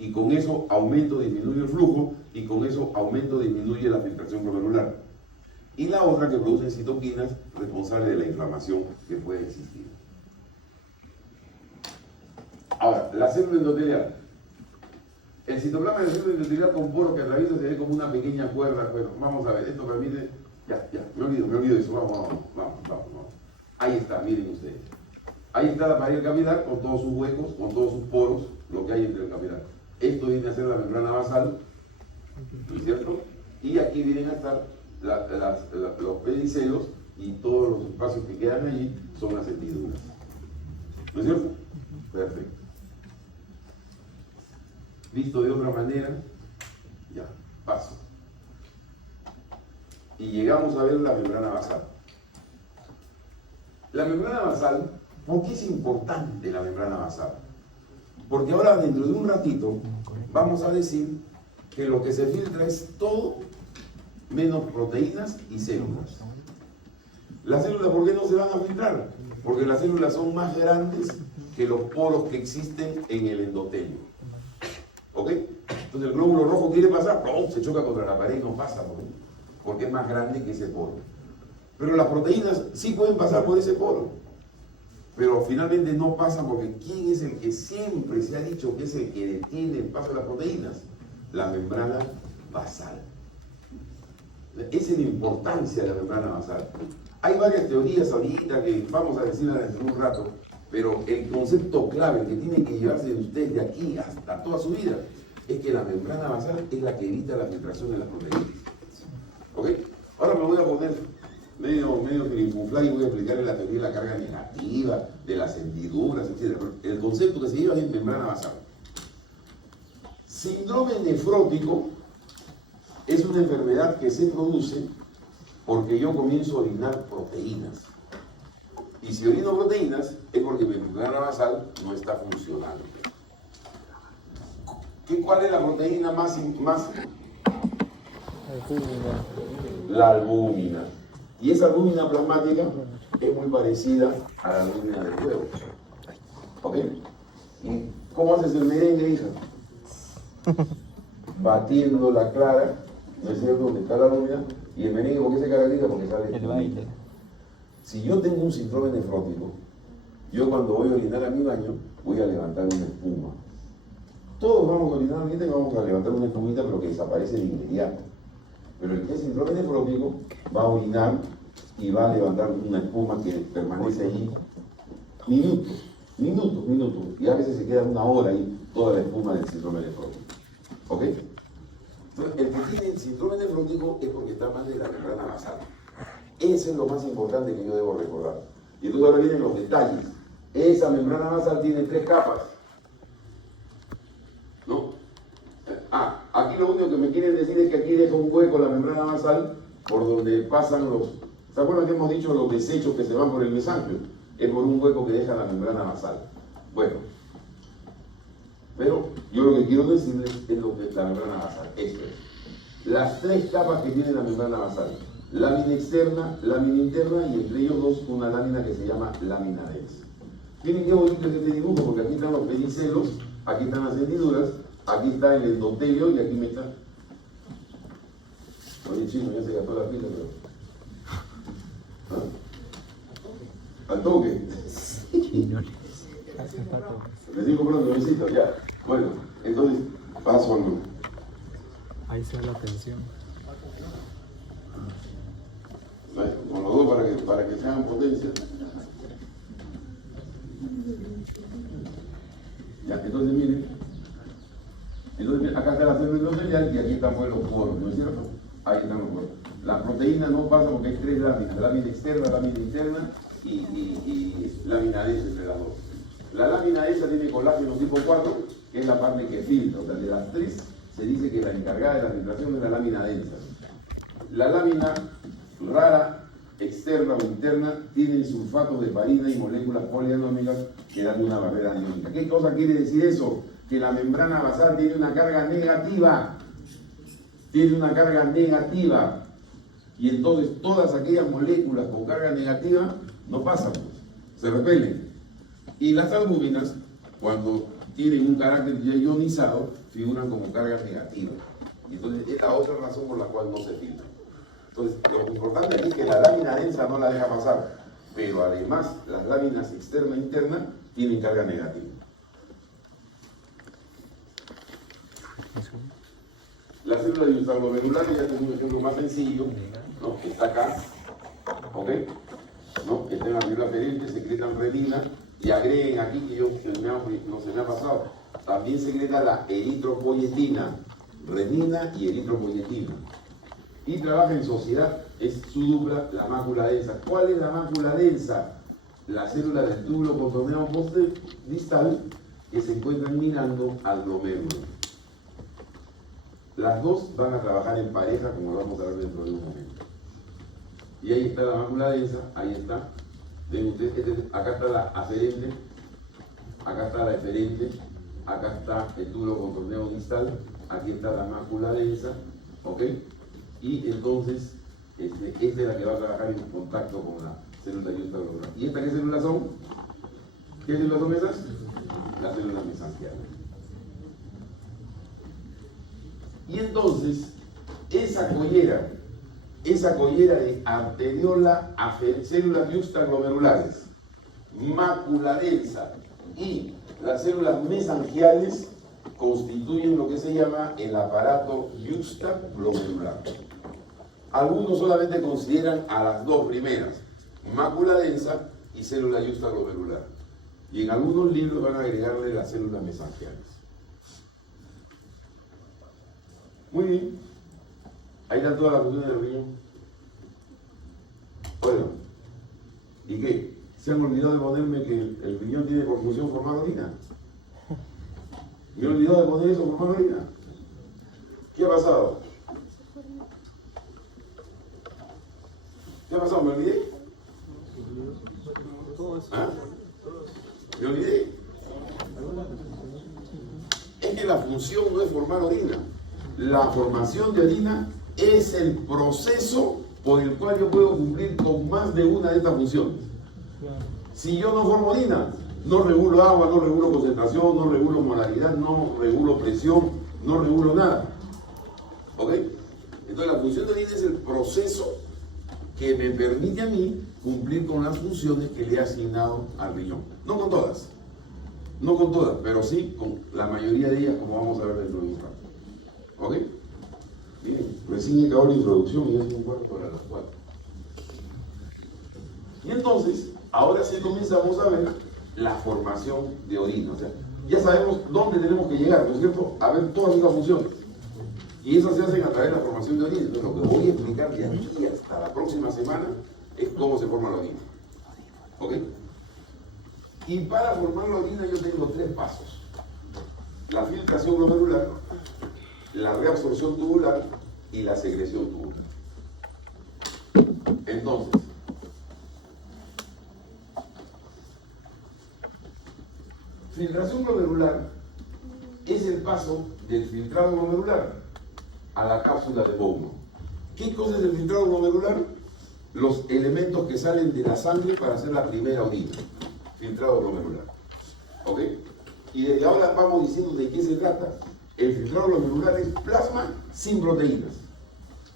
y con eso aumento o disminuye el flujo, y con eso aumento o disminuye la filtración glomerular. Y la otra que produce citoquinas responsables de la inflamación que puede existir. Ahora, la célula endotelial. El citoplasma de la célula endotelial con poros que atraviesa se ve como una pequeña cuerda. Bueno, vamos a ver, esto permite... Ya, me olvido de eso, vamos. Ahí está, miren ustedes. Ahí está la pared capilar con todos sus huecos, con todos sus poros, lo que hay entre el capilar. Esto viene a ser la membrana basal, ¿no es cierto? Y aquí vienen a estar los pedicelos, y todos los espacios que quedan allí son las hendiduras. ¿No es cierto? Perfecto. Visto de otra manera, ya, paso. Y llegamos a ver la membrana basal. La membrana basal, ¿por qué es importante la membrana basal? Porque ahora, dentro de un ratito, vamos a decir que lo que se filtra es todo menos proteínas y células. Las células, ¿por qué no se van a filtrar? Porque las células son más grandes que los poros que existen en el endotelio. ¿Ok? Entonces el glóbulo rojo quiere pasar, ¡pum!, se choca contra la pared y no pasa porque es más grande que ese poro. Pero las proteínas sí pueden pasar por ese poro, pero finalmente no pasan porque ¿quién es el que siempre se ha dicho que es el que detiene el paso de las proteínas? La membrana basal. Esa es la importancia de la membrana basal. Hay varias teorías ahorita que vamos a decirlas dentro de un rato, pero el concepto clave que tiene que llevarse de usted de aquí hasta toda su vida es que la membrana basal es la que evita la filtración de las proteínas. ¿Ok? Ahora me voy a poner medio infuflar y voy a explicarle la teoría de la carga negativa, de las hendiduras, etc. El concepto que se lleva es membrana basal. Síndrome nefrótico es una enfermedad que se produce porque yo comienzo a orinar proteínas. Y si orino proteínas es porque mi membrana basal no está funcionando. ¿Cuál es la proteína más? La albúmina. Y esa albúmina plasmática es muy parecida a la albúmina del huevo. ¿Ok? ¿Y cómo haces el merengue, hija? Batiendo la clara, ¿no es cierto?, donde está la albúmina. Y el merengue, ¿por qué se caracteriza? Porque sale el baile. Si yo tengo un síndrome nefrótico, yo cuando voy a orinar a mi baño, voy a levantar una espuma. Todos vamos a orinar ahorita y vamos a levantar una espumita, pero que desaparece de inmediato. Pero el que es síndrome nefrótico va a orinar y va a levantar una espuma que permanece allí minutos. Y a veces se queda una hora ahí toda la espuma del síndrome nefrótico. ¿Ok? Entonces, el que tiene el síndrome nefrótico es porque está mal de la membrana basal. Eso es lo más importante que yo debo recordar. Y entonces ahora vienen los detalles. Esa membrana basal tiene 3 capas. ¿No? Aquí lo único que me quieren decir es que aquí deja un hueco la membrana basal por donde pasan los ¿Se acuerdan que hemos dicho los desechos que se van por el mesanquio? Es por un hueco que deja la membrana basal. Bueno, pero yo lo que quiero decirles es lo que es la membrana basal. Esto es. Las tres capas que tiene la membrana basal. Lámina externa, lámina interna y entre ellos dos una lámina que se llama lámina densa. Miren qué bonito es este dibujo porque aquí están los pedicelos, aquí están las hendiduras, aquí está el endotelio y aquí me está. Oye, chino, ya se gastó la pila, pero. ¿Ah? Al toque. Le sigo comprando besitos, ya. Bueno, entonces paso al grupo. Ahí se da la tensión. Con los dos para que se hagan potencia. Ya, entonces miren. Entonces acá está la célula endotelial y aquí están pues, los poros, ¿no es cierto? Ahí están los poros. La proteína no pasa porque hay tres láminas, lámina externa, lámina interna y lámina densa entre las dos. La lámina densa tiene colágeno tipo 4, que es la parte que filtra, o sea, de las tres se dice que la encargada de la filtración es la lámina densa. La lámina rara, externa o interna, tiene sulfatos de heparina y moléculas polianómicas que dan una barrera aniónica. ¿Qué cosa quiere decir eso? Que la membrana basal tiene una carga negativa. Tiene una carga negativa. Y entonces todas aquellas moléculas con carga negativa no pasan, se repelen. Y las albuminas, cuando tienen un carácter ya ionizado, figuran como cargas negativas. Y entonces es la otra razón por la cual no se filtran. Entonces, lo importante aquí es que la lámina densa no la deja pasar, pero además las láminas externa e interna tienen carga negativa. La célula yuxtaglomerular ya tengo un ejemplo más sencillo, ¿no? Está acá, ¿ok? ¿No? Está en la fibra aferente, secretan renina y agreguen aquí que no se me ha pasado. También secreta la eritropoyetina, renina y eritropoyetina. Y trabaja en sociedad, es su dupla, la mácula densa. ¿Cuál es la mácula densa? La célula del túbulo contorneado distal que se encuentran mirando al glomérulo. Las dos van a trabajar en pareja, como lo vamos a ver dentro de un momento. Y ahí está la mácula densa, ahí está. Ven ustedes, acá está la aferente, acá está la eferente, acá está el túbulo contorneado distal, aquí está la mácula densa, ¿ok? Y entonces, esta es la que va a trabajar en contacto con la célula yuxtaglomerular. ¿Y estas qué células son? ¿Qué células son esas? Las células mesangiales. Y entonces, esa collera de arteriola, células yuxtaglomerulares, mácula densa y las células mesangiales constituyen lo que se llama el aparato yuxtaglomerular. Algunos solamente consideran a las dos primeras, mácula densa y célula yuxtaglomerular. Y en algunos libros van a agregarle las células mesangiales. Muy bien. Ahí están todas las funciones del riñón. Bueno, ¿y qué? ¿Se han olvidado de ponerme que el riñón tiene por función formar orina? ¿Me he olvidado de poner eso formar orina? ¿Qué ha pasado? ¿Qué ha pasado? ¿Me olvidé? ¿Ah? ¿Me olvidé? Es que la función no es formar orina. La formación de orina es el proceso por el cual yo puedo cumplir con más de una de estas funciones. Si yo no formo orina, no regulo agua, no regulo concentración, no regulo molaridad, no regulo presión, no regulo nada. ¿Ok? Entonces la función de orina es el proceso que me permite a mí cumplir con las funciones que le he asignado al riñón. No con todas, pero sí con la mayoría de ellas, como vamos a ver dentro de un rato. ¿Ok? Bien, recién acabó la introducción y es un cuarto para las 4. Y entonces, ahora sí comenzamos a ver la formación de orina. O sea, ya sabemos dónde tenemos que llegar, ¿no es cierto? A ver todas estas funciones. Y esas se hacen a través de la formación de orina. Entonces, lo que voy a explicar de aquí hasta la próxima semana es cómo se forma la orina. ¿Ok? Y para formar la orina yo tengo 3 pasos. La filtración glomerular, la reabsorción tubular y la secreción tubular. Entonces, Filtración glomerular es el paso del filtrado glomerular a la cápsula de Bowman. ¿Qué cosa es el filtrado glomerular? Los elementos que salen de la sangre para hacer la primera orina. Filtrado glomerular. ¿Ok? Y desde ahora vamos diciendo de qué se trata. El filtrado glomerular es plasma sin proteínas.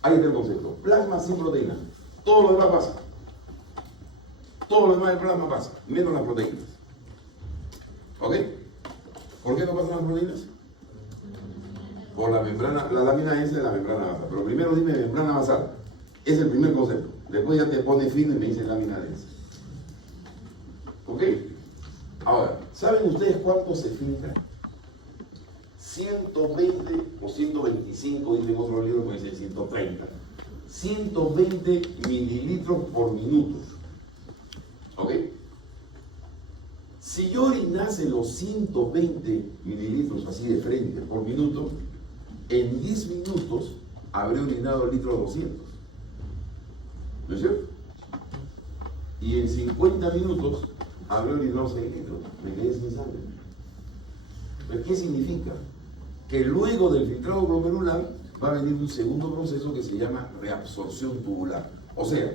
Ahí está el concepto. Plasma sin proteínas. Todo lo demás pasa. Todo lo demás del plasma pasa, menos las proteínas. ¿Ok? ¿Por qué no pasan las proteínas? Por la membrana, la lámina S de la membrana basal. Pero primero dime membrana basal. Es el primer concepto. Después ya te pone fino y me dice lámina densa. ¿Ok? Ahora, ¿saben ustedes cuánto se filtra? 120 o 125, dicen otros libros, puede ser 130. 120 mililitros por minuto. ¿Ok? Si yo orinase los 120 mililitros así de frente por minuto, en 10 minutos habré orinado el litro 200. ¿No es cierto? Y en 50 minutos habré orinado 6 litros. Me quedé sin sangre. ¿Pero qué significa? Que luego del filtrado glomerular va a venir un segundo proceso que se llama reabsorción tubular. O sea,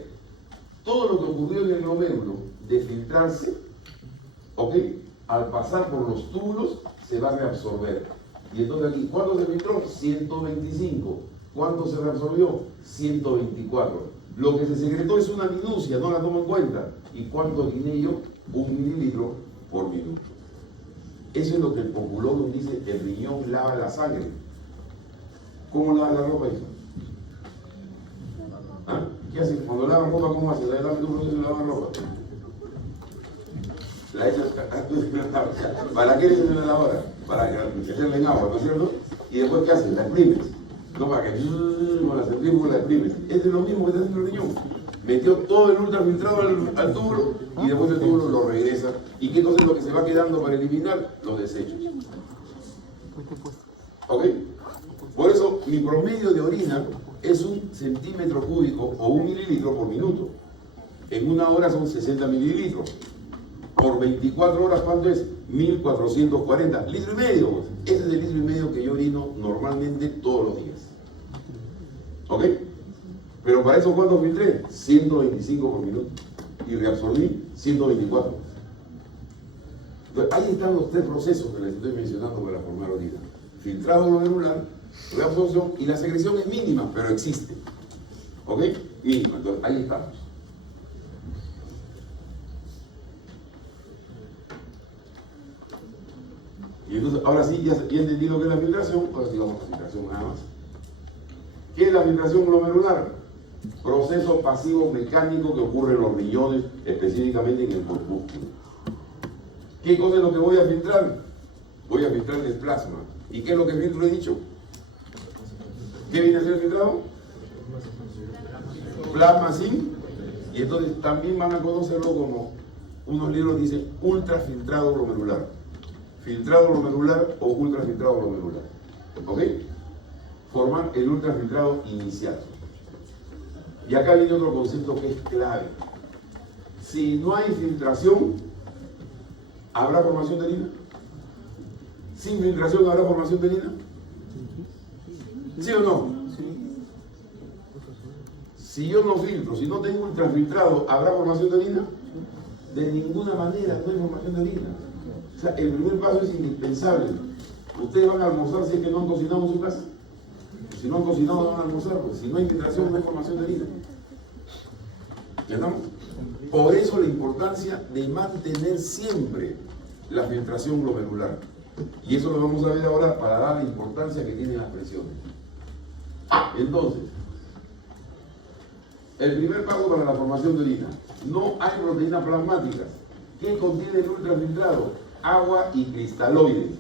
todo lo que ocurrió en el glomérulo de filtrarse, ¿ok? Al pasar por los túbulos se va a reabsorber. Y entonces aquí, ¿cuánto se filtró? 125. ¿Cuánto se reabsorbió? 124. Lo que se secretó es una minucia, no la tomo en cuenta. ¿Y cuánto oriné yo? 1 mililitro por minuto. Eso es lo que el populón dice, el riñón lava la sangre. ¿Cómo lava la ropa eso? ¿Ah? ¿Qué hace? Cuando lava ropa, ¿cómo hace? Dame tu proceso de lavar ropa. La echas, ¿para qué le la lavadora? Para que echarle en agua, ¿no es cierto? Y después, ¿qué haces? La exprimes. No para que con la centrífuga la exprimes. Es lo mismo que está haciendo el riñón. Metió todo el ultrafiltrado al túbulo y después el túbulo lo regresa. ¿Y qué cosa es lo que se va quedando para eliminar? Los desechos. ¿Ok? Por eso mi promedio de orina es 1 centímetro cúbico o 1 mililitro por minuto. En 1 hora son 60 mililitros. Por 24 horas, ¿cuánto es? 1440. Litro y medio. Ese es el litro y medio que yo orino normalmente todos los días. ¿Ok? Pero para eso, ¿cuánto filtré? 125 por minuto. Y reabsorbí 124. Entonces, ahí están los 3 procesos que les estoy mencionando para formar orina. Filtrado glomerular, reabsorción, y la secreción es mínima, pero existe. ¿Ok? Mínima. Entonces, ahí estamos. Y entonces, ahora sí, ya entendí lo que es la filtración. Ahora sí vamos a la filtración nada más. ¿Qué es la filtración glomerular? Proceso pasivo mecánico que ocurre en los riñones, específicamente en el corpúsculo. ¿Qué cosa es lo que voy a filtrar? Voy a filtrar el plasma. ¿Y qué es lo que filtro he dicho? ¿Qué viene a ser filtrado? Plasma sin. Y entonces también van a conocerlo como unos libros dicen ultrafiltrado glomerular. Filtrado glomerular o ultrafiltrado glomerular. ¿Ok? Forman el ultrafiltrado inicial. Y acá viene otro concepto que es clave. Si no hay filtración, ¿habrá formación de orina? ¿Sin filtración habrá formación de orina? ¿Sí o no? Si yo no filtro, si no tengo ultrafiltrado, ¿habrá formación de orina? De ninguna manera no hay formación de orina. O sea, el primer paso es indispensable. Ustedes van a almorzar si es que no han cocinado en su casa. Si no han cocinado, no van a almorzar. Pues si no hay filtración, no hay formación de orina. ¿Entendamos? Por eso la importancia de mantener siempre la filtración glomerular. Y eso lo vamos a ver ahora para dar la importancia que tienen las presiones. Entonces, el primer paso para la formación de orina. No hay proteínas plasmáticas. ¿Qué contiene el ultrafiltrado? Agua y cristaloides.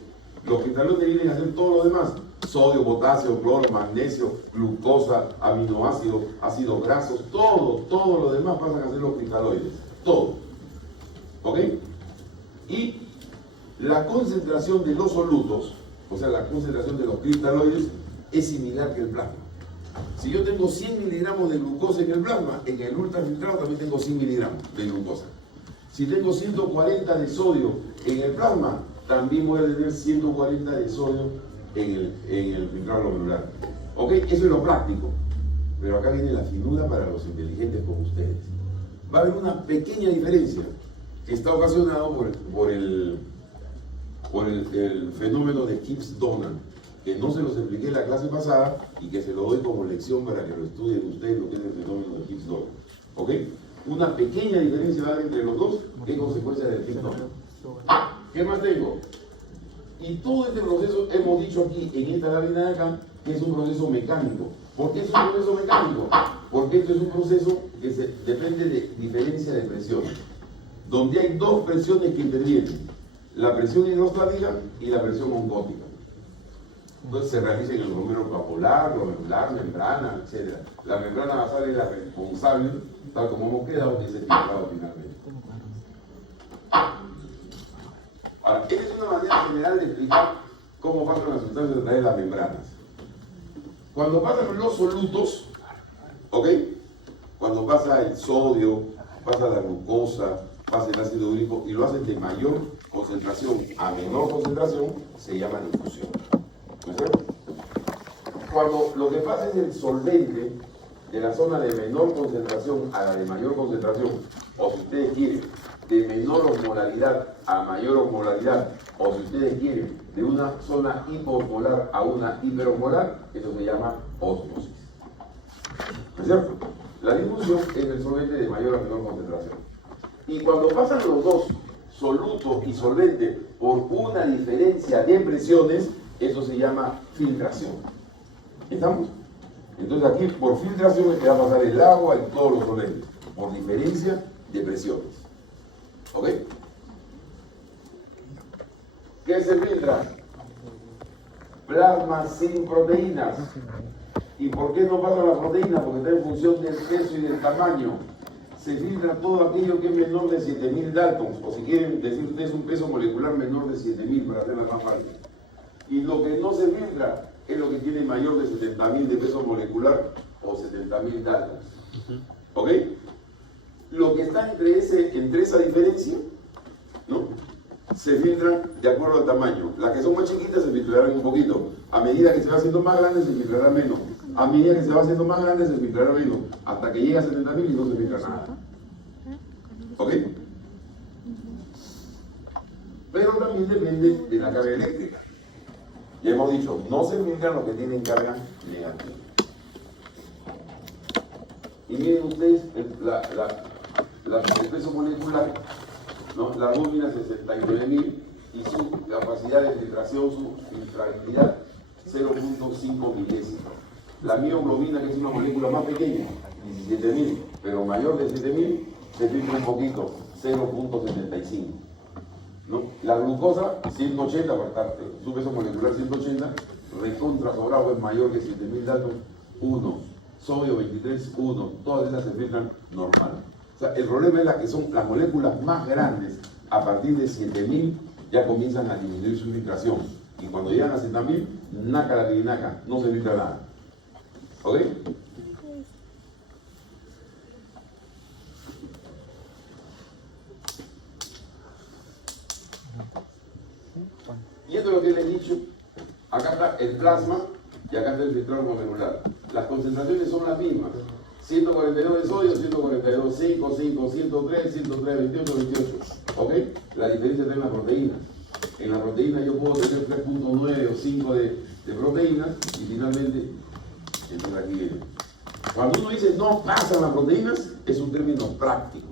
Los cristaloides vienen a hacer todo lo demás. Sodio, potasio, cloro, magnesio, glucosa, aminoácidos, ácidos grasos, todo lo demás pasan a ser los cristaloides. Todo. ¿Ok? Y la concentración de los solutos, o sea, la concentración de los cristaloides, es similar que el plasma. Si yo tengo 100 miligramos de glucosa en el plasma, en el ultrafiltrado también tengo 100 miligramos de glucosa. Si tengo 140 de sodio en el plasma, también voy a tener 140 de sodio en el filtrado glomerular. ¿Ok? Eso es lo práctico. Pero acá viene la finura para los inteligentes como ustedes. Va a haber una pequeña diferencia que está ocasionado por el fenómeno de Gibbs-Donald, que no se los expliqué en la clase pasada y que se lo doy como lección para que lo estudien ustedes lo que es el fenómeno de Gibbs-Donald. ¿Ok? Una pequeña diferencia va a haber entre los dos, que es consecuencia del Gibbs-Donald. ¿Qué más tengo? Y todo este proceso, hemos dicho aquí, en esta lámina de acá, que es un proceso mecánico. ¿Por qué es un proceso mecánico? Porque esto es un proceso que depende de diferencia de presiones, donde hay dos presiones que intervienen, la presión hidrostática y la presión osmótica. Entonces se realiza en el glomérulo papular, glomerular, membrana, etc. La membrana basal es la responsable, tal como hemos quedado, que es el filtrado finalmente. Ahora, esta es una manera general de explicar cómo pasan las sustancias a través de las membranas. Cuando pasan los solutos, ¿ok? Cuando pasa el sodio, pasa la glucosa, pasa el ácido úrico y lo hacen de mayor concentración a menor concentración, se llama difusión. ¿No es cierto? Cuando lo que pasa es el solvente de la zona de menor concentración a la de mayor concentración, o si ustedes quieren, de menor osmolaridad a mayor osmolaridad, o si ustedes quieren, de una zona hipoosmolar a una hiperosmolar, eso se llama ósmosis. ¿No es cierto? La difusión es el solvente de mayor a menor concentración. Y cuando pasan los dos, soluto y solvente, por una diferencia de presiones, eso se llama filtración. ¿Estamos? Entonces aquí por filtración es que va a pasar el agua y todos los solventes, por diferencia de presiones. ¿Ok? ¿Qué se filtra? Plasma sin proteínas. ¿Y por qué no pasa la proteína? Porque está en función del peso y del tamaño. Se filtra todo aquello que es menor de 7000 daltons, o si quieren decir ustedes un peso molecular menor de 7000 para hacerla más fácil. Y lo que no se filtra es lo que tiene mayor de 70.000 de peso molecular o 70.000 daltons. ¿Ok? Lo que está entre esa diferencia, ¿no? Se filtran de acuerdo al tamaño. Las que son más chiquitas se filtrarán un poquito. A medida que se va haciendo más grande se filtrará menos. A medida que se va haciendo más grande se filtrará menos. Hasta que llegue a 70.000 y no se filtra nada. ¿Ok? Pero también depende de la carga eléctrica. Ya hemos dicho, no se filtran los que tienen carga negativa. Y miren ustedes el peso molecular, ¿no? La albúmina 69.000 y su capacidad de filtración, su filtrabilidad 0.5 milésimas. La mioglobina, que es una molécula más pequeña, 17.000, pero mayor de 7.000, se filtra un poquito, 0.75. ¿No? La glucosa, 180, su peso molecular 180, recontra sobrado, es mayor que 7.000 datos, 1. Sodio 23, 1. Todas esas se filtran normal. O sea, el problema es que son las moléculas más grandes, a partir de 7.000 ya comienzan a disminuir su filtración. Y cuando llegan a 70.000, naca la pirinaca, no se filtra nada. ¿Ok? Y esto es lo que les he dicho. Acá está el plasma y acá está el filtrado glomerular. Las concentraciones son las mismas. 142 de sodio, 142, 5, 5, 103, 103, 28, 28. ¿Ok? La diferencia está en la proteína. En la proteína yo puedo tener 3.9 o 5 de proteínas y finalmente, entonces aquí viene. Cuando uno dice no pasan las proteínas, es un término práctico.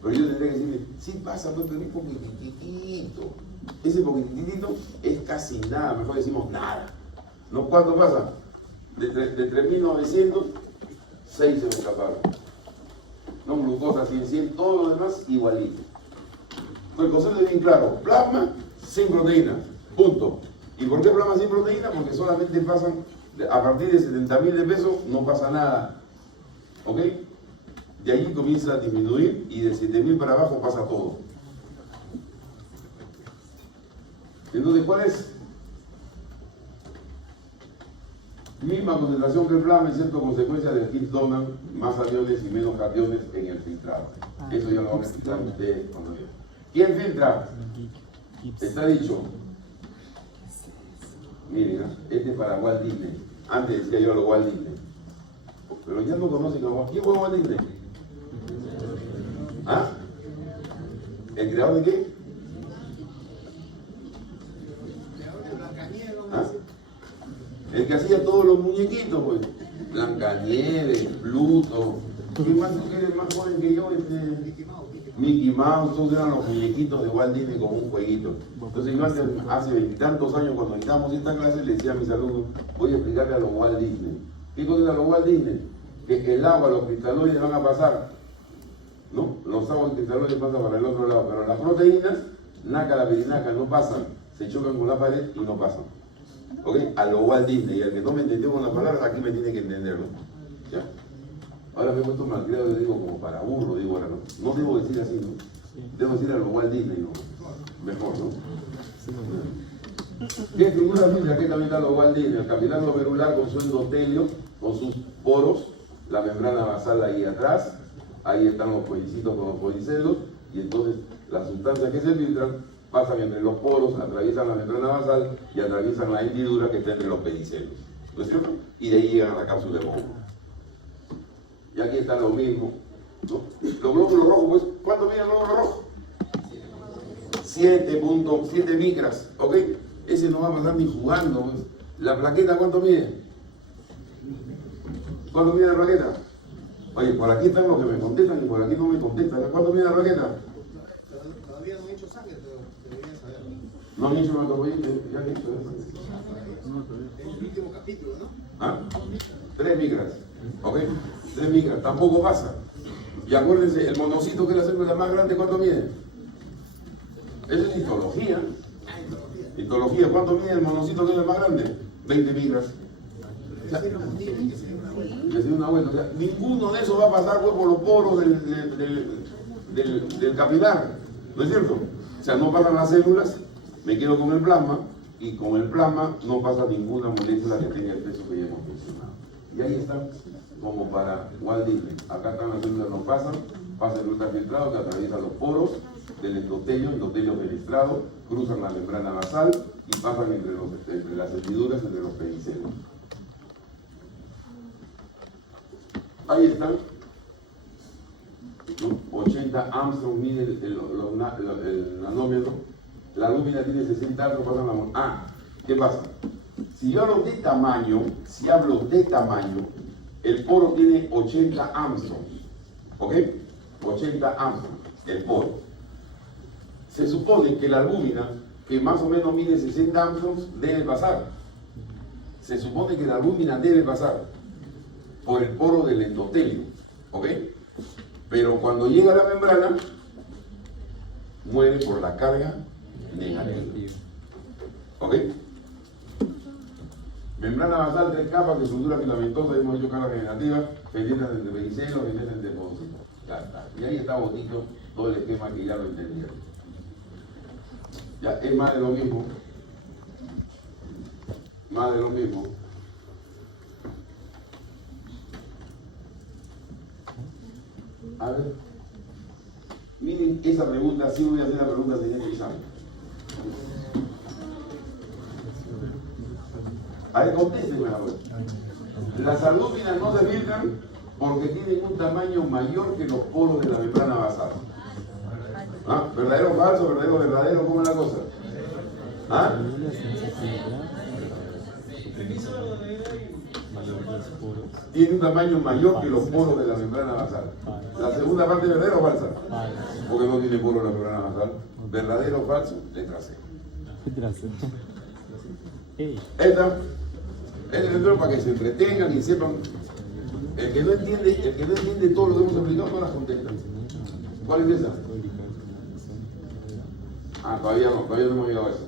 Pero yo tendría que decirle, sí pasa, pero es poquitito. Ese poquitito es casi nada, mejor decimos nada. ¿No? ¿Cuánto pasa? De 3.900, 6 se me escaparon. No, glucosa 100, todo lo demás igualito. Pues el concepto es bien claro, plasma sin proteína, punto. ¿Y por qué plasma sin proteína? Porque solamente pasan, a partir de 70.000 de peso, no pasa nada. ¿Ok? De allí comienza a disminuir y de 7.000 para abajo pasa todo. Entonces, ¿cuál es? Misma concentración que el plasma, excepto consecuencia del Gibbs-Donald, más aniones y menos cationes en el filtrado. Eso ya lo van a explicar ustedes cuando vean. ¿Quién filtra? Está dicho. Miren, este es para Walt Disney. Antes decía yo lo Walt Disney. Pero ya no conocen a Walt. ¿Quién fue Walt Disney? ¿Ah? ¿El creador de qué? ¿Ah? El que hacía todos los muñequitos, pues. Blancanieves, Pluto. ¿Quién más tú quieres más joven que yo? Mickey Mouse, todos eran los muñequitos de Walt Disney como un jueguito. Entonces yo hace veintitantos años cuando estábamos en esta clase le decía a mis alumnos, voy a explicarle a los Walt Disney. ¿Qué cosa es a los Walt Disney? Que el agua, los cristaloides van a pasar, ¿no? Los aguas cristaloides pasan para el otro lado, pero las proteínas, nácar, la perinaca, no pasan, se chocan con la pared y no pasan. ¿Ok? A los Walt Disney, y el que no me entendió con las palabras, aquí me tiene que entenderlo. ¿Ya? Ahora me he puesto malcriado y digo como para burro, digo ahora, ¿no? No debo decir así, ¿no? Debo decir a los Walt Disney, ¿no? Mejor, ¿no? ¿Qué figura física? Aquí también está los Walt Disney, el capilar glomerular con su endotelio, con sus poros, la membrana basal ahí atrás, ahí están los policitos con los policelos, y entonces las sustancias que se filtran pasan entre los poros, atraviesan la membrana basal y atraviesan la hendidura que está entre los pedicelos, ¿no es cierto? Y de ahí llegan a la cápsula de Bowman. Y aquí está lo mismo, ¿no? Los glóbulos rojos, pues, ¿cuánto mide el glóbulo rojo? 7.7 micras, ¿ok? Ese no va a pasar ni jugando, pues. ¿La plaqueta cuánto mide? ¿Cuánto mide la plaqueta? Oye, por aquí están los que me contestan y por aquí no me contestan. ¿Cuánto mide la plaqueta? Todavía no he hecho sangre, pero debería saberlo. No han hecho metabolismo, ya han hecho eso. Es el último capítulo, ¿no? ¿Ah? 3 micras, ¿ok? 3 micras, tampoco pasa. Y acuérdense, el monocito que es la célula más grande, ¿cuánto mide? Eso es histología. Histología, ¿cuánto mide el monocito que es el más grande? 20 micras. O sea, que se dé una vuelta. O sea, ninguno de esos va a pasar pues, por los poros del capilar. ¿No es cierto? O sea, no pasan las células, me quedo con el plasma, y con el plasma no pasa ninguna molécula que tenga el peso que ya hemos mencionado. Y ahí está, como para Walt Disney. Acá están las células, no pasan, pasa el ultrafiltrado que atraviesa los poros del endotelio fenestrado, cruzan la membrana basal y pasan entre las hendiduras, entre los pedicelos. Ahí están. 80 Armstrong mide el nanómetro. La lúmina tiene 60 Armstrong, pasan la moneda. Ah, ¿qué pasa? Si yo hablo de tamaño, el poro tiene 80 Armstrong. ¿Ok? 80 Armstrong, el poro. Se supone que la albúmina, que más o menos mide 60 Armstrongs, debe pasar. Se supone que la albúmina debe pasar por el poro del endotelio. ¿Ok? Pero cuando llega a la membrana, muere por la carga negativa. ¿Ok? Membrana basal, 3 capas de estructura filamentosa, hemos hecho carga negativa, pendientes entre pedicelos, pendientes entre depósitos. Y ahí está bonito todo el esquema que ya lo entendieron. Ya es más de lo mismo. Más de lo mismo. A ver. Miren esa pregunta, sí voy a hacer la pregunta señor examen. A ver, contéstenme ahora. Las albúminas no se filtran porque tienen un tamaño mayor que los poros de la membrana basal. ¿Ah? ¿Verdadero o falso? ¿Verdadero o verdadero? ¿Cómo es la cosa? ¿Ah? Tiene un tamaño mayor que los poros de la membrana basal. La segunda parte, ¿verdadero o falsa? Porque no tiene poros la membrana basal. ¿Verdadero o falso? Letra C. Esta es el para que se entretengan y sepan. El que no entiende todo lo que hemos explicado no las contesta. ¿Cuál es esa? Ah, todavía no hemos llegado a eso.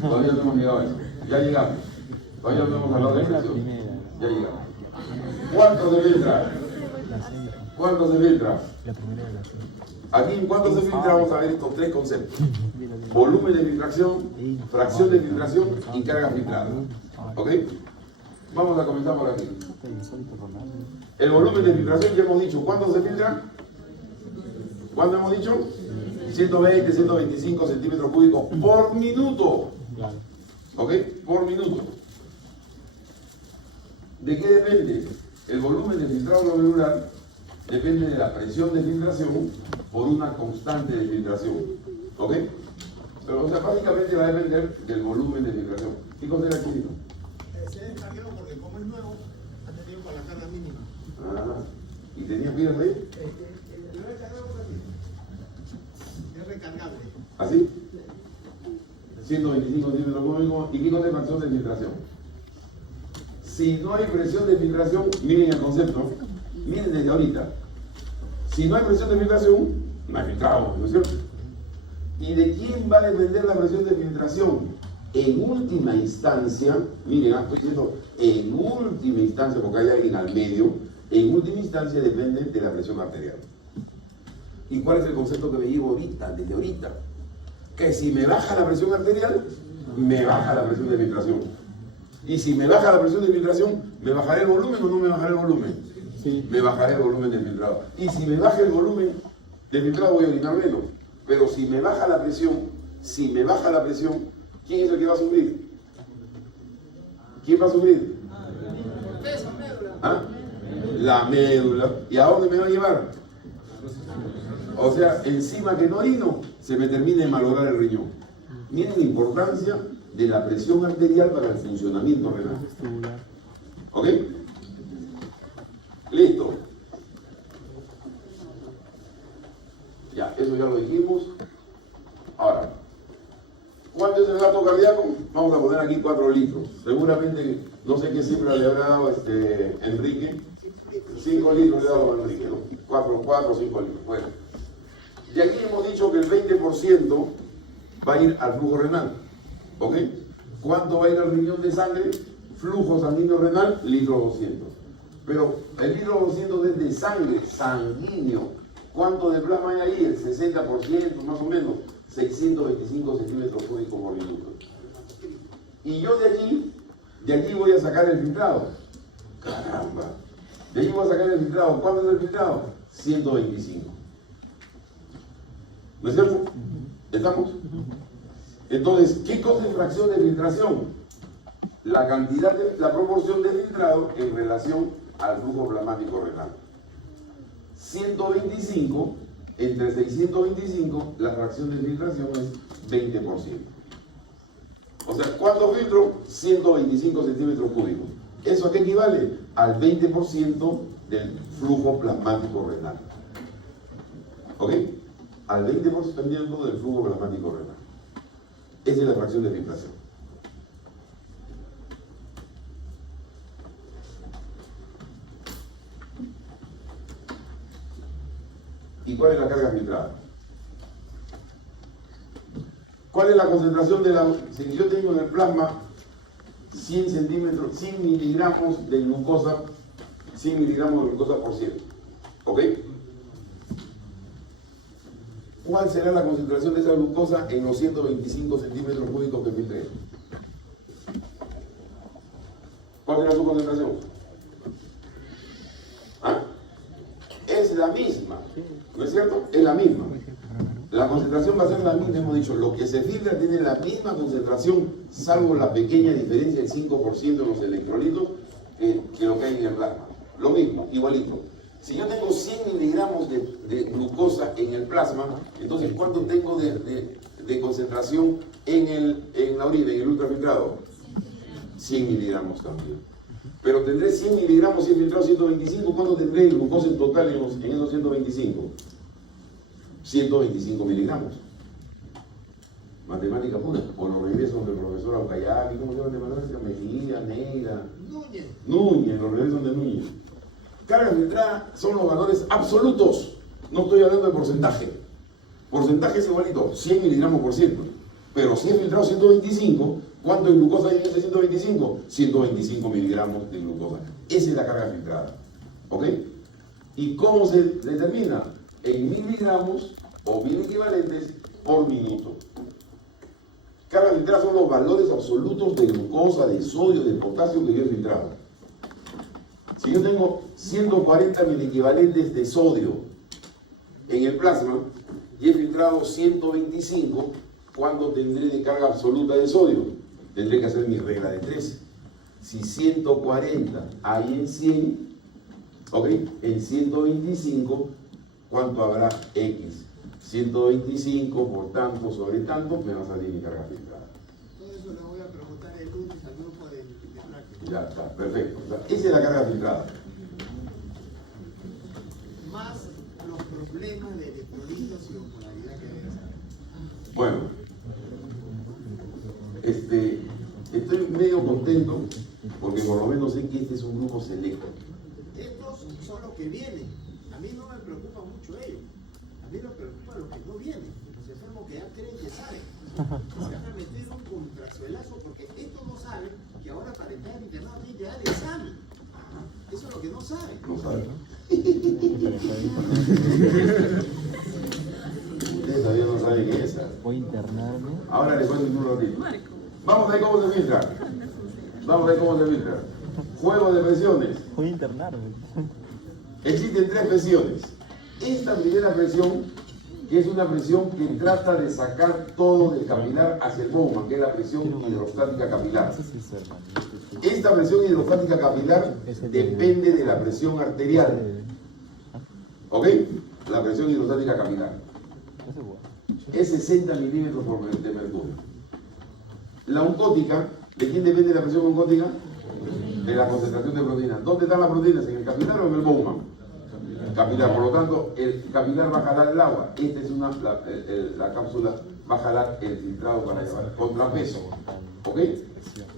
Todavía no hemos llegado a eso. Ya llegamos. Todavía no hemos hablado de presión. Ya llegamos. ¿Cuánto se filtra? ¿Cuánto se filtra? Aquí en cuánto se filtra vamos a ver estos 3 conceptos. Volumen de filtración, fracción de filtración y carga filtrada. ¿Ok? Vamos a comenzar por aquí. El volumen de filtración ya hemos dicho. ¿Cuándo se filtra? ¿Cuándo hemos dicho? 120, 125 centímetros cúbicos por minuto. Claro. ¿Ok? Por minuto. ¿De qué depende? El volumen del filtrado glomerular depende de la presión de filtración por una constante de filtración. ¿Ok? Pero, o sea, básicamente va a depender del volumen de filtración. ¿Qué cosa era aquí? Se descargó porque como es nuevo, ha tenido para la carga mínima. Ah, ¿y tenía pilas ahí? Lo he cargado así. Es recargable. ¿Así? 125 centímetros cúbicos. ¿Y qué cosa es presión de filtración? Si no hay presión de filtración, miren el concepto, miren desde ahorita. Si no hay presión de filtración, no hay filtrado, ¿no es cierto? ¿Y de quién va a depender la presión de filtración? En última instancia, miren, estoy diciendo en última instancia, porque hay alguien al medio, en última instancia depende de la presión arterial. ¿Y cuál es el concepto que me llevo ahorita, desde ahorita? Que si me baja la presión arterial, me baja la presión de filtración. Y si me baja la presión de filtración, ¿me bajaré el volumen o no me bajaré el volumen? Sí. Me bajaré el volumen de filtrado. Y si me baja el volumen de filtrado, voy a orinar menos. Pero si me baja la presión, ¿quién es el que va a sufrir? ¿Quién va a sufrir? ¿Ah? La médula. ¿Y a dónde me va a llevar? O sea, encima que no orino, se me termina de malograr el riñón. Miren la importancia de la presión arterial para el funcionamiento renal. ¿Ok? Listo. Ya, eso ya lo dijimos. Ahora, ¿cuánto es el gasto cardíaco? Vamos a poner aquí 4 litros. Seguramente, no sé qué cifra le habrá dado Enrique. 5 litros le ha dado a Enrique, ¿no? 4 o 5 litros. Bueno. Y aquí hemos dicho que el 20% va a ir al flujo renal. ¿Ok? ¿Cuánto va a ir al riñón de sangre? Flujo sanguíneo renal, litro 200. Pero el litro 200 es de sangre, sanguíneo. ¿Cuánto de plasma hay ahí? El 60% más o menos. 625 centímetros cúbicos por minuto. Y yo de allí voy a sacar el filtrado. Caramba. De allí voy a sacar el filtrado. ¿Cuánto es el filtrado? 125. ¿No es cierto? ¿Estamos? Entonces, ¿qué cosa es fracción de filtración? La cantidad, la proporción de filtrado en relación al flujo plasmático renal. 125 entre 625, la fracción de filtración es 20%. O sea, ¿cuánto filtro? 125 centímetros cúbicos. ¿Eso a qué equivale? Al 20% del flujo plasmático renal. ¿Ok? Al 20% del flujo plasmático renal. Esa es la fracción de filtración. ¿Y cuál es la carga filtrada? ¿Cuál es la concentración de la... Si yo tengo en el plasma 100 centímetros, 100 miligramos de glucosa, 100 miligramos de glucosa por 100. ¿Ok? ¿Cuál será la concentración de esa glucosa en los 125 centímetros cúbicos que filtré? ¿Cuál será su concentración? ¿Ah? Es la misma, ¿no es cierto? Es la misma. La concentración va a ser la misma, hemos dicho. Lo que se filtra tiene la misma concentración, salvo la pequeña diferencia del 5% en los electrolitos que lo que hay en el plasma. Lo mismo, igualito. Si yo tengo 100 miligramos de glucosa en el plasma, entonces ¿cuánto tengo de concentración en la orina, en el ultrafiltrado? 100 miligramos también. Pero tendré 100 miligramos, 100 filtrados, 125. ¿Cuánto tendré de glucosa en total en esos 125? 125 miligramos. Matemática pura. O los regresos del profesor Aucayaki, ¿cómo se llama de matemática? Mejía, Neira. Núñez, los regresos de Núñez. Carga filtrada son los valores absolutos. No estoy hablando de porcentaje. Porcentaje es igualito, 100 miligramos por ciento. Pero si he filtrado 125, ¿cuánto de glucosa hay en ese 125? 125 miligramos de glucosa. Esa es la carga filtrada. ¿Ok? ¿Y cómo se determina? En miligramos o mil equivalentes por minuto. Carga filtrada son los valores absolutos de glucosa, de sodio, de potasio que yo he filtrado. Si yo tengo 140 mil equivalentes de sodio en el plasma, y he filtrado 125, ¿cuánto tendré de carga absoluta de sodio? Tendré que hacer mi regla de 3. Si 140 hay en 100, ¿ok? En 125, ¿cuánto habrá X? 125 por tanto sobre tanto, me va a salir mi carga filtrada. Todo eso le voy a preguntar el lunes al grupo de práctica. Ya está, perfecto. O sea, esa es la carga filtrada. Más los problemas de electrolitos y osmolaridad que deben saber. Bueno, estoy medio contento porque por lo menos sé que este es un grupo selecto. Estos son los que vienen. A mí no me preocupa mucho ellos. A mí me preocupa los que no vienen. Los enfermos que ya creen que saben. Se van a meter un contrasuelazo porque estos no saben que ahora para entrar internamente hay examen. Eso es lo que no saben. No saben. Ustedes todavía no saben qué es esa. Voy a internarme. Ahora les cuento en un ratito. Vamos a ver cómo se filtra. Vamos a ver cómo se filtra. Juego de presiones. Voy a internarme. Existen 3 presiones. Esta primera presión, que es una presión que trata de sacar todo del capilar hacia el Bowman, que es la presión hidrostática capilar. Esta presión hidrostática capilar depende de la presión arterial. ¿Ok? La presión hidrostática capilar. Es 60 milímetros de mercurio. La oncótica, ¿de quién depende la presión oncótica? De la concentración de proteínas. ¿Dónde están las proteínas? ¿En el capilar o en el Bowman? Capilar. Por lo tanto, el capilar va a jalar el agua. Esta es la cápsula va a jalar el filtrado para llevar contrapeso. ¿Ok?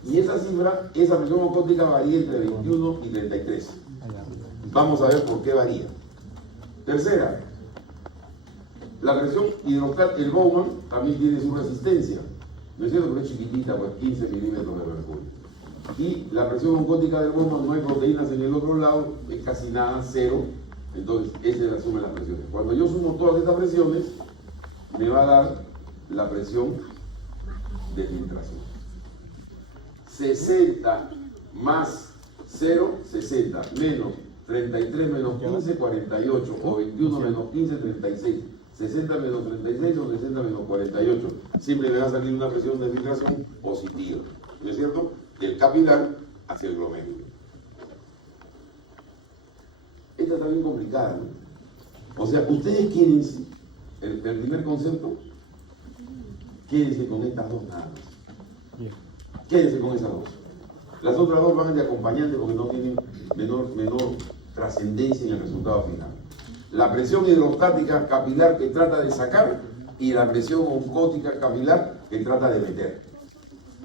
Y esa cifra, esa presión oncótica varía entre 21 y 33. Vamos a ver por qué varía. Tercera, la presión hidrostática, el Bowman también tiene su resistencia. No es cierto, pero es chiquitita, pues 15 milímetros de mercurio. Y la presión oncótica del Bowman, no hay proteínas en el otro lado, es casi nada, 0. Entonces, esa es la suma de las presiones. Cuando yo sumo todas estas presiones, me va a dar la presión de filtración. 60 más 0, 60, menos 33 menos 15, 48, o 21 menos 15, 36. 60 menos 36 o 60 menos 48. Siempre me va a salir una presión de filtración positiva. ¿No es cierto? Del capilar hacia el glomérulo. Esta está bien complicada, ¿no? O sea, ustedes quieren el primer concepto, quédense con estas dos nada más. Quédense con esas dos. Las otras dos van de acompañante porque no tienen menor trascendencia en el resultado final. La presión hidrostática capilar que trata de sacar y la presión oncótica capilar que trata de meter.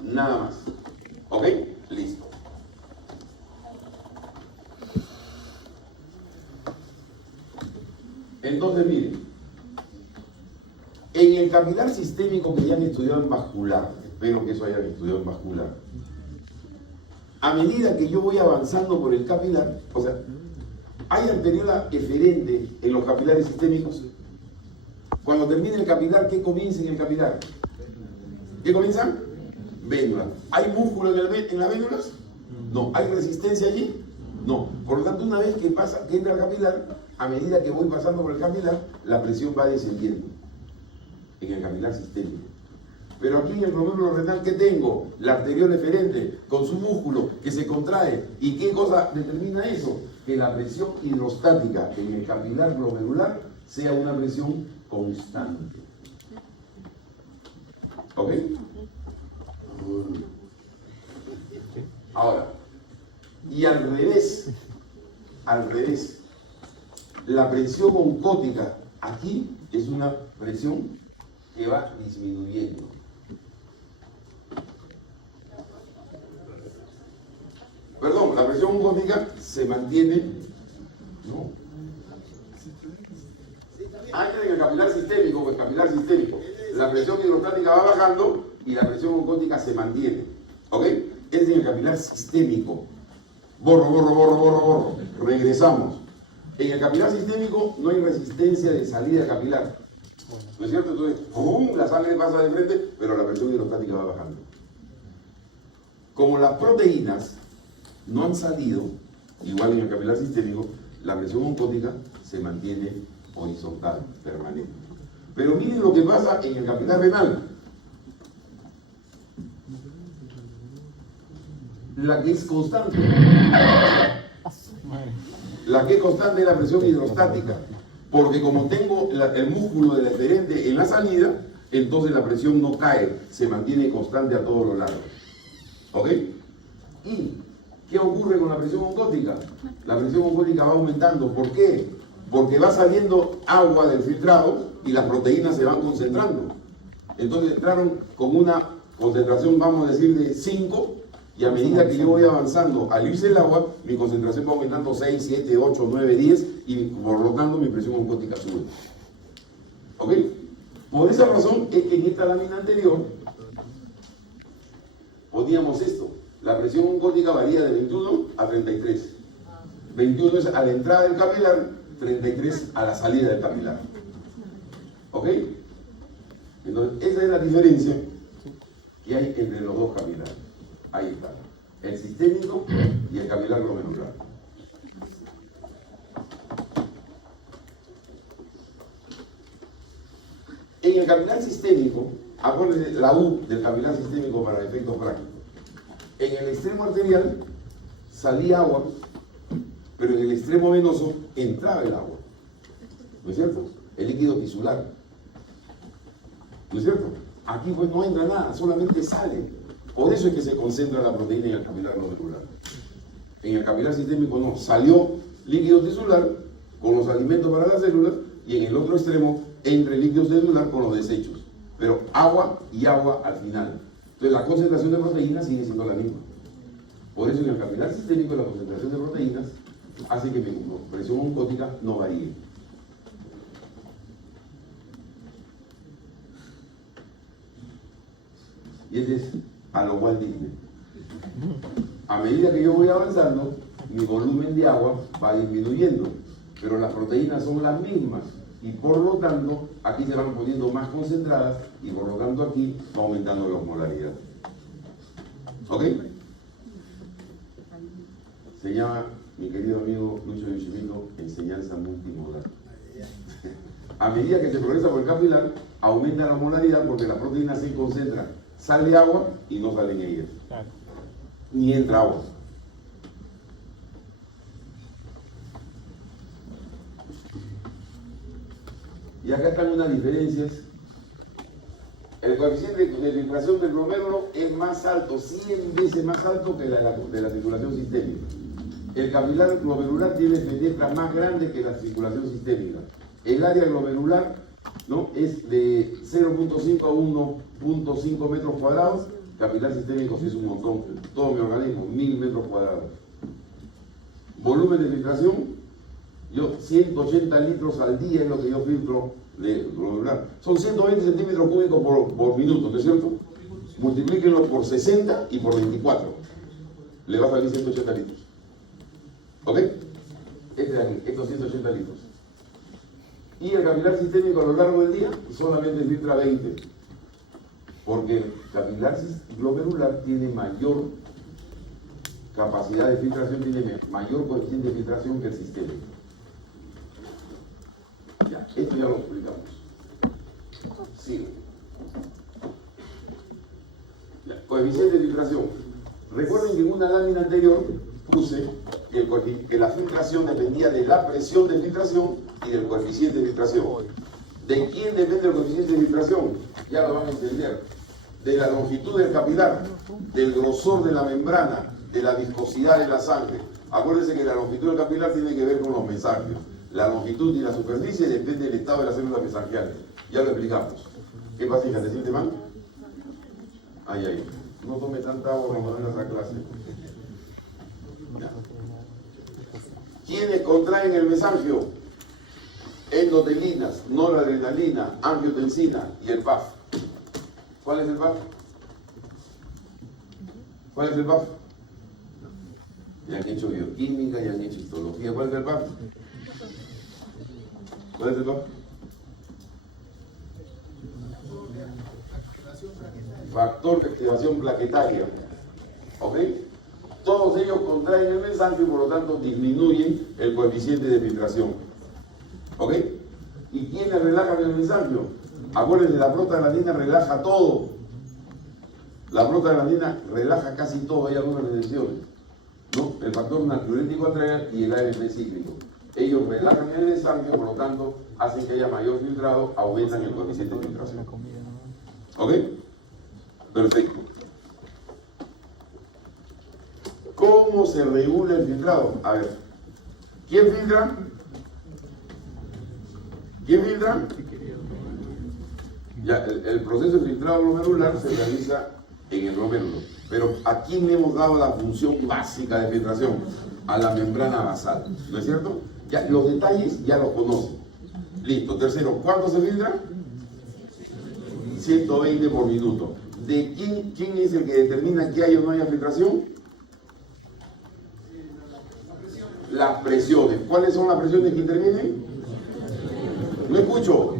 Nada más. ¿Ok? Listo. Entonces, miren, en el capilar sistémico que ya han estudiado en vascular, espero que eso hayan estudiado en vascular, a medida que yo voy avanzando por el capilar, o sea, hay arteriola eferente en los capilares sistémicos. Cuando termine el capilar, ¿qué comienza en el capilar? ¿Qué comienza? Vénula. ¿Hay músculo en las vénulas? No. ¿Hay resistencia allí? No. Por lo tanto, una vez que entra el capilar, a medida que voy pasando por el capilar, la presión va descendiendo en el capilar sistémico. Pero aquí en el glomérulo renal, ¿qué tengo? La arteriola eferente con su músculo que se contrae. ¿Y qué cosa determina eso? Que la presión hidrostática en el capilar glomerular sea una presión constante. ¿Ok? Ahora, y al revés, la presión oncótica aquí es una presión que va disminuyendo. Perdón, la presión oncótica se mantiene, ¿no? Antes en el capilar sistémico, pues capilar sistémico, la presión hidrostática va bajando y la presión oncótica se mantiene. ¿Ok? Es en el capilar sistémico. Borro. Regresamos. En el capilar sistémico no hay resistencia de salida capilar. ¿No es cierto? Entonces, ¡pum!, la sangre pasa de frente, pero la presión hidrostática va bajando. Como las proteínas no han salido, igual en el capilar sistémico, la presión oncótica se mantiene horizontal, permanente. Pero miren lo que pasa en el capilar renal. La que es constante. La que es constante es la presión hidrostática. Porque como tengo el músculo del deferente en la salida, entonces la presión no cae, se mantiene constante a todos los lados. ¿Ok? ¿Y qué ocurre con la presión oncótica? La presión oncótica va aumentando. ¿Por qué? Porque va saliendo agua del filtrado y las proteínas se van concentrando. Entonces entraron con una concentración, vamos a decir, de 5, y a medida que yo voy avanzando, al irse el agua, mi concentración va aumentando 6, 7, 8, 9, 10, y por lo tanto mi presión oncótica sube. ¿Ok? Por esa razón es que en esta lámina anterior poníamos esto. La presión oncótica varía de 21 a 33. 21 es a la entrada del capilar, 33 a la salida del capilar. ¿Ok? Entonces, esa es la diferencia que hay entre los dos capilares. Ahí está. El sistémico y el capilar glomerular. En el capilar sistémico, acuérdense la U del capilar sistémico para efectos prácticos. En el extremo arterial salía agua, pero en el extremo venoso entraba el agua. ¿No es cierto? El líquido tisular. ¿No es cierto? Aquí pues no entra nada, solamente sale. Por eso es que se concentra la proteína en el capilar glomerular. En el capilar sistémico no, salió líquido tisular con los alimentos para las células y en el otro extremo entra el líquido celular con los desechos. Pero agua y agua al final. Entonces la concentración de proteínas sigue siendo la misma. Por eso en el capilar sistémico la concentración de proteínas hace que mi presión oncótica no varíe. Y ese es a lo cual Disney. A medida que yo voy avanzando, mi volumen de agua va disminuyendo, pero las proteínas son las mismas y por lo tanto aquí se van poniendo más concentradas y por lo tanto aquí va aumentando la osmolaridad. ¿Ok? Se llama, mi querido amigo Luis Yoshimito, enseñanza multimodal. A medida que se progresa por el capilar, aumenta la osmolaridad porque las proteínas se concentran. Sale agua y no salen ellas. Claro. Ni entra agua. Y acá están unas diferencias. El coeficiente de filtración del glomérulo es más alto, 100 veces más alto que de la circulación sistémica. El capilar glomerular tiene fenestras más grandes que la circulación sistémica. El área glomerular, ¿no?, es de 0.5 a 1.5 metros cuadrados. Capilar sistémico sí es un montón. Todo mi organismo, 1000 metros cuadrados. Volumen de filtración, yo 180 litros al día es lo que yo filtro de glomerular. Son 120 centímetros cúbicos por minuto, ¿no es cierto? Multiplíquenlo por 60 y por 24. Le va a salir 180 litros. ¿Ok? Este de aquí, estos 180 litros. Y el capilar sistémico a lo largo del día solamente filtra 20. Porque el capilar glomerular tiene mayor capacidad de filtración, tiene mayor coeficiente de filtración que el sistémico. Ya, esto ya lo explicamos. Sigue. Ya, coeficiente de filtración. Recuerden que en una lámina anterior puse que la filtración dependía de la presión de filtración y del coeficiente de filtración. ¿De quién depende el coeficiente de filtración? Ya lo van a entender. De la longitud del capilar, del grosor de la membrana, de la viscosidad de la sangre. Acuérdense que la longitud del capilar tiene que ver con los mesangios. La longitud y la superficie depende del estado de las células mesangiales. Ya lo explicamos. ¿Qué pasa, hija? ¿Te siente mal? Ay, ay. No tome tanta agua cuando vengas a clase. Ya. ¿Quiénes contraen el mesangio? Endotelinas, noradrenalina, angiotensina y el PAF. ¿Cuál es el PAF? ¿Cuál es el PAF? Ya han hecho bioquímica, ya han hecho histología. ¿Cuál es el PAF? ¿Cuál es el PAF? Factor de activación plaquetaria. ¿Ok? Todos ellos contraen el mesangio y por lo tanto disminuyen el coeficiente de filtración. ¿Ok? ¿Y quiénes relajan el mesangio? Acuérdense, la prostaglandina relaja todo. La prostaglandina relaja casi todo, hay algunas excepciones, ¿no? El factor natriurético atrial y el AMP cíclico. Ellos relajan el desangre, por lo tanto, hacen que haya mayor filtrado, aumentan el coeficiente de filtración. ¿Ok? Perfecto. ¿Cómo se regula el filtrado? A ver, ¿quién filtra? ¿Quién filtra? Ya, el proceso de filtrado glomerular se realiza en el glomérulo. Pero ¿a quién le hemos dado la función básica de filtración? A la membrana basal, ¿no es cierto? Ya, los detalles ya los conocen. Listo. Tercero, ¿cuánto se filtra? 120 por minuto. ¿De quién es el que determina que hay o no haya filtración? Las presiones. ¿Cuáles son las presiones que intervienen? No escucho.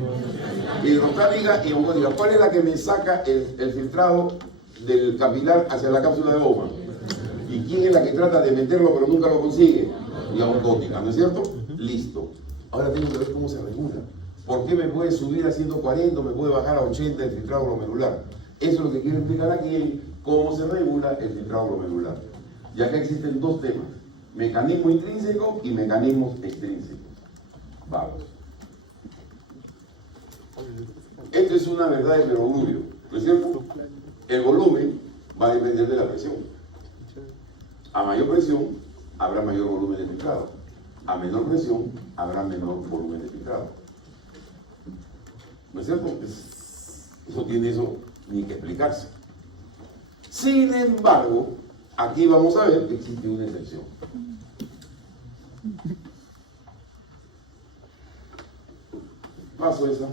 Hidrostática y osmótica. ¿Cuál es la que me saca el filtrado del capilar hacia la cápsula de Bowman? ¿Y quién es la que trata de meterlo pero nunca lo consigue? La osmótica, ¿no es cierto? Listo. Ahora tengo que ver cómo se regula. ¿Por qué me puede subir a 140 o me puede bajar a 80 el filtrado glomerular? Eso es lo que quiero explicar aquí, cómo se regula el filtrado glomerular. Ya que existen dos temas, mecanismo intrínseco y mecanismos extrínsecos. Vamos. Esto es una verdad de perogrullo, ¿no es cierto? El volumen va a depender de la presión. A mayor presión habrá mayor volumen de filtrado. A menor presión habrá menor volumen de filtrado. ¿No es cierto? No tiene eso ni que explicarse. Sin embargo, aquí vamos a ver que existe una excepción. Paso esa.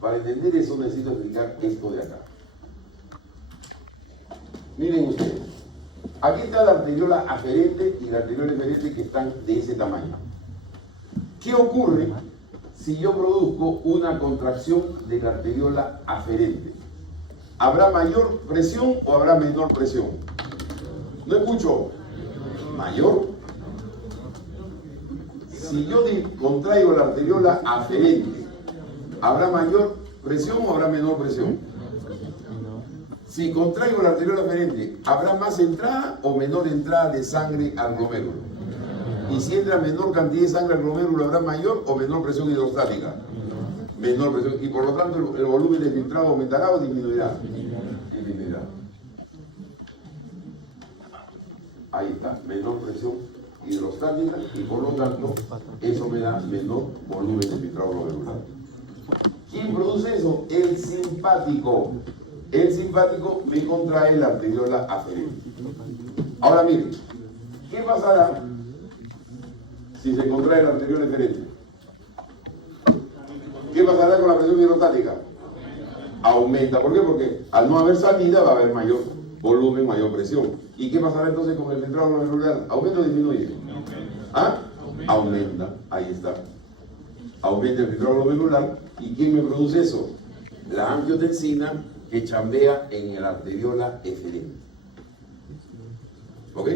Para entender eso necesito explicar esto de acá. Miren ustedes. Aquí está la arteriola aferente y la arteriola eferente que están de ese tamaño. ¿Qué ocurre si yo produzco una contracción de la arteriola aferente? ¿Habrá mayor presión o habrá menor presión? No escucho. ¿Mayor? Si yo contraigo la arteriola aferente, ¿habrá mayor presión o habrá menor presión? Si contraigo la arteriola aferente, ¿habrá más entrada o menor entrada de sangre al glomérulo? Y si entra menor cantidad de sangre al glomérulo, ¿habrá mayor o menor presión hidrostática? Menor presión. Y por lo tanto, el volumen de filtrado aumentará o disminuirá. Disminuirá. Ahí está, menor presión hidrostática y por lo tanto, eso me da menor volumen de filtrado glomerular. ¿Quién produce eso? El simpático. El simpático me contrae la arteriola aferente. Ahora miren, ¿qué pasará si se contrae la arteriola eferente? ¿Qué pasará con la presión hidrostática? Aumenta. ¿Por qué? Porque al no haber salida va a haber mayor volumen, mayor presión. ¿Y qué pasará entonces con el filtrado glomerular? ¿Aumenta o disminuye? ¿Ah? Aumenta. Ahí está. Aumenta el filtrado glomerular. ¿Y quién me produce eso? La angiotensina que chambea en el arteriola eferente. ¿Ok?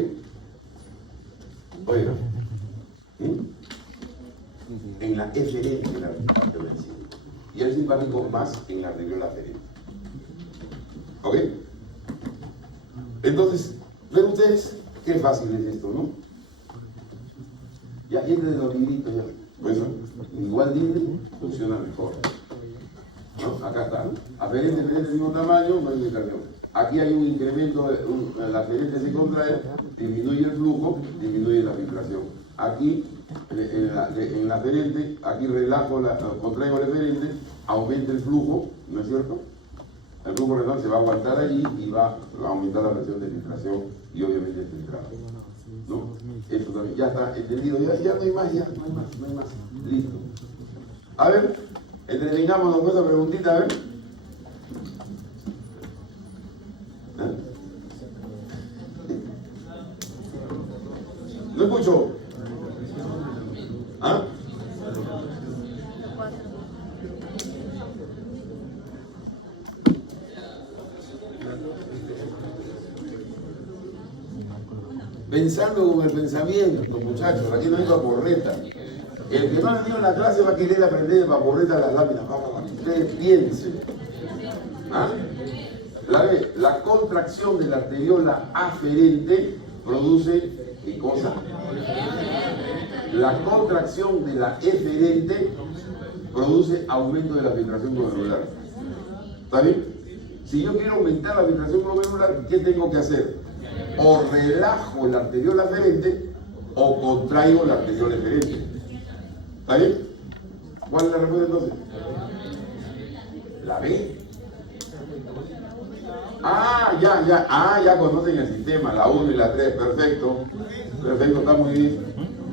Oiga. En la eferente la angiotensina. Y el simpático más en la arteriola eferente. ¿Ok? Entonces, ven ustedes qué fácil es esto, ¿no? Ya entre de los libritos ya. Pues igual Disney funciona mejor. ¿No? Acá está. Aferente, eferente, mismo tamaño, no hay indicación. Aquí hay un incremento, la aferente se contrae, disminuye el flujo, disminuye la filtración. Aquí, en la aferente, aquí relajo, contraigo la eferente, aumenta el flujo, ¿no es cierto? El flujo renal se va a aguantar allí y va a aumentar la presión de filtración y obviamente el filtrado. ¿No? Esto también ya está entendido, ya no hay más, no hay más. Listo. A ver, entretengámonos con esa preguntita, a ver. No escucho. ¿Ah? Pensando con el pensamiento, muchachos, aquí no hay una porreta. El que no ha venido a la clase va a querer aprender de vaporeta de las láminas. Ustedes piensen. ¿Ah? La contracción de la arteriola aferente produce ¿qué cosa? La contracción de la eferente produce aumento de la filtración glomerular. ¿Está bien? Si yo quiero aumentar la filtración glomerular, ¿qué tengo que hacer? O relajo la arteriola aferente o contraigo la arteriola eferente. ¿Está bien? ¿Cuál es la respuesta entonces? La B. Ya conocen el sistema, la 1 y la 3, perfecto. Perfecto, está muy bien.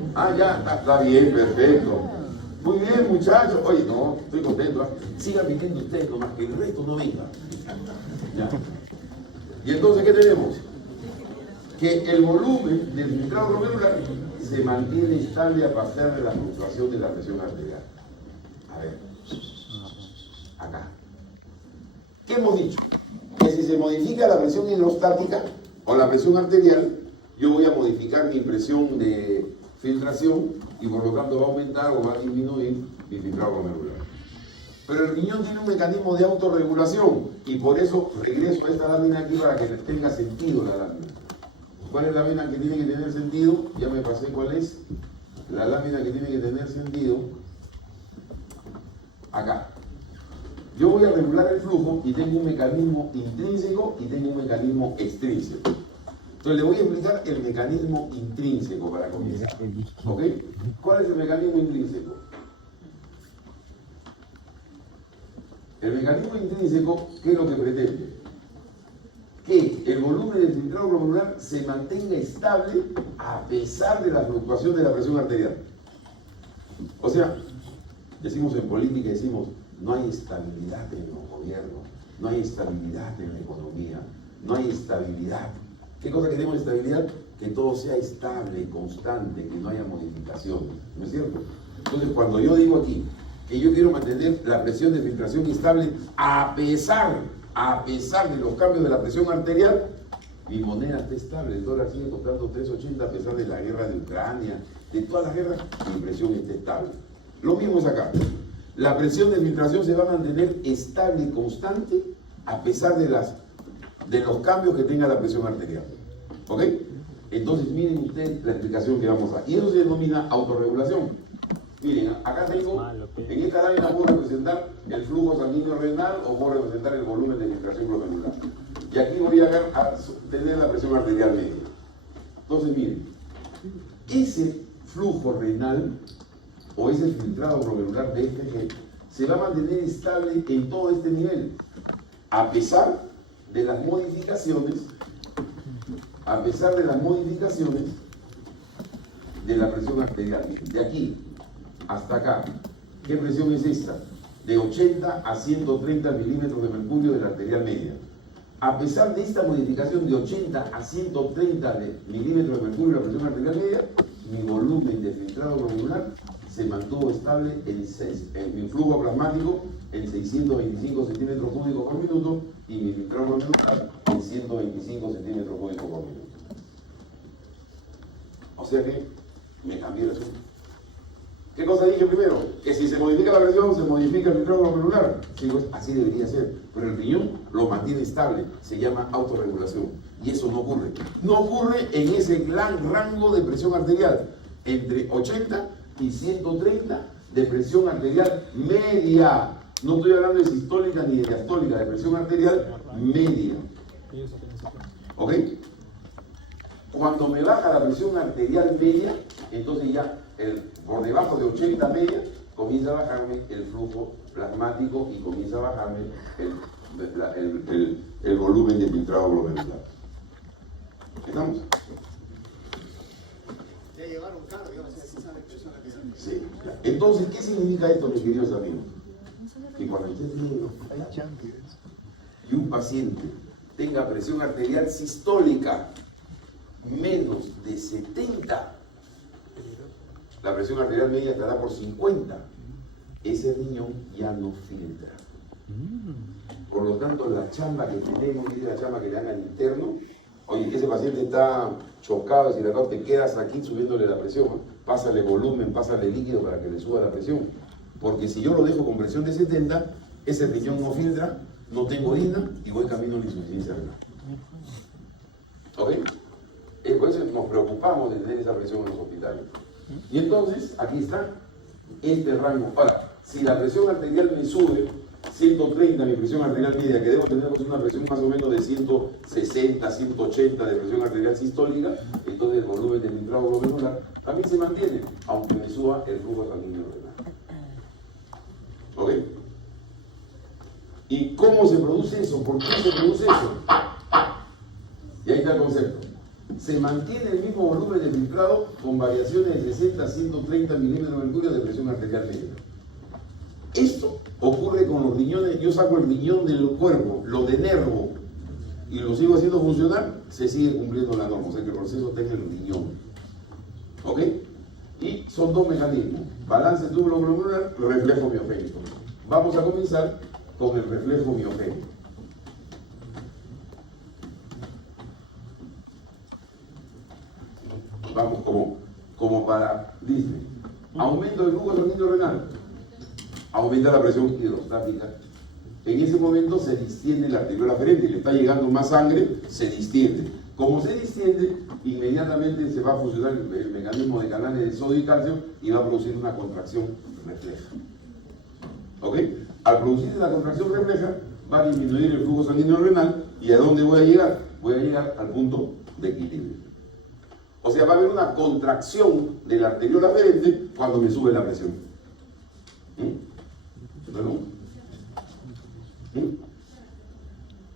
Está bien, perfecto. Muy bien, muchachos. Oye, no, estoy contento. ¿Eh? Sigan viniendo ustedes nomás, que el resto no venga. Ya. Y entonces, ¿qué tenemos? Que el volumen del filtrado glomerular se mantiene estable a pesar de la fluctuación de la presión arterial. A ver. Acá. ¿Qué hemos dicho? Que si se modifica la presión hidrostática o la presión arterial, yo voy a modificar mi presión de filtración y por lo tanto va a aumentar o va a disminuir mi filtrado glomerular. Pero el riñón tiene un mecanismo de autorregulación y por eso regreso a esta lámina aquí para que tenga sentido la lámina. ¿Cuál es la lámina que tiene que tener sentido? Ya me pasé cuál es. La lámina que tiene que tener sentido. Acá. Yo voy a regular el flujo y tengo un mecanismo intrínseco y tengo un mecanismo extrínseco. Entonces le voy a explicar el mecanismo intrínseco para comenzar. ¿Ok? ¿Cuál es el mecanismo intrínseco? El mecanismo intrínseco, ¿qué es lo que pretende? Que el volumen del filtrado glomerular se mantenga estable a pesar de la fluctuación de la presión arterial. O sea, decimos en política, decimos, no hay estabilidad en los gobiernos, no hay estabilidad en la economía, no hay estabilidad. ¿Qué cosa queremos estabilidad? Que todo sea estable, constante, que no haya modificaciones. ¿No es cierto? Entonces, cuando yo digo aquí que yo quiero mantener la presión de filtración estable a pesar de los cambios de la presión arterial, mi moneda está estable, el dólar sigue tocando 3.80 a pesar de la guerra de Ucrania, de todas las guerras, mi presión está estable. Lo mismo es acá. La presión de filtración se va a mantener estable y constante a pesar de los cambios que tenga la presión arterial. ¿Ok? Entonces miren ustedes la explicación que vamos a dar. Y eso se denomina autorregulación. Miren, acá tengo, en esta lámina puedo representar el flujo sanguíneo renal o puedo representar el volumen de filtración glomerular. Y aquí voy a tener la presión arterial media. Entonces miren, ese flujo renal o ese filtrado glomerular de este gen se va a mantener estable en todo este nivel, a pesar de las modificaciones, de la presión arterial. De aquí hasta acá, ¿qué presión es esta? De 80 a 130 milímetros de mercurio de la arterial media. A pesar de esta modificación de 80 a 130 milímetros de mercurio de la presión arterial media, mi volumen de filtrado glomerular se mantuvo estable en mi flujo plasmático en 625 centímetros cúbicos por minuto y mi filtrado glomerular en 125 centímetros cúbicos por minuto. O sea que me cambié el asunto. ¿Qué cosa dije primero? Que si se modifica la presión, se modifica el filtrado glomerular. Sí, pues, así debería ser. Pero el riñón lo mantiene estable. Se llama autorregulación. Y eso no ocurre. No ocurre en ese gran rango de presión arterial. Entre 80 y 130 de presión arterial media. No estoy hablando de sistólica ni de diastólica, de presión arterial media. ¿Ok? Cuando me baja la presión arterial media, entonces ya por debajo de 80 media comienza a bajarme el flujo plasmático y comienza a bajarme el volumen de filtrado glomerular. ¿Estamos? Ya llevaron carro, yo no sé si sabe persona que sabe. Sí. Entonces, ¿qué significa esto, mis queridos amigos? Que cuando usted tiene y un paciente tenga presión arterial sistólica menos de 70, la presión arterial media estará por 50, ese riñón ya no filtra. Por lo tanto, la chamba que tenemos, la chamba que le dan al interno, Oye, que ese paciente está chocado, deshidratado, te quedas aquí subiéndole la presión, ¿no? Pásale volumen, pásale líquido para que le suba la presión. Porque si yo lo dejo con presión de 70, ese riñón no filtra, no tengo orina y voy camino a la insuficiencia renal. ¿Ok? Por eso nos preocupamos de tener esa presión en los hospitales. Y entonces, aquí está, este rango. Ahora, si la presión arterial me sube 130, mi presión arterial media, que debo tener una presión más o menos de 160, 180 de presión arterial sistólica, entonces el volumen del filtrado glomerular también se mantiene, aunque me suba el flujo sanguíneo renal. ¿Ok? ¿Y cómo se produce eso? ¿Por qué se produce eso? Y ahí está el concepto. Se mantiene el mismo volumen de filtrado con variaciones de 60 a 130 milímetros de mercurio de presión arterial media. Esto ocurre con los riñones. Yo saco el riñón del cuerpo, lo denervo y lo sigo haciendo funcionar, se sigue cumpliendo la norma, o sea que el proceso está en el riñón. ¿Ok? Y son dos mecanismos: balance túbulo glomerular, reflejo miogénico. Vamos a comenzar con el reflejo miogénico. Vamos, como para Disney. Aumento del flujo sanguíneo renal, aumenta la presión hidrostática. En ese momento se distiende la arteriola aferente, le está llegando más sangre, se distiende. Como se distiende, inmediatamente se va a funcionar el mecanismo de canales de sodio y calcio y va a producir una contracción refleja. ¿Ok? Al producirse la contracción refleja, va a disminuir el flujo sanguíneo renal. ¿Y a dónde voy a llegar? Voy a llegar al punto de equilibrio. O sea, va a haber una contracción de la arteriola aferente cuando me sube la presión.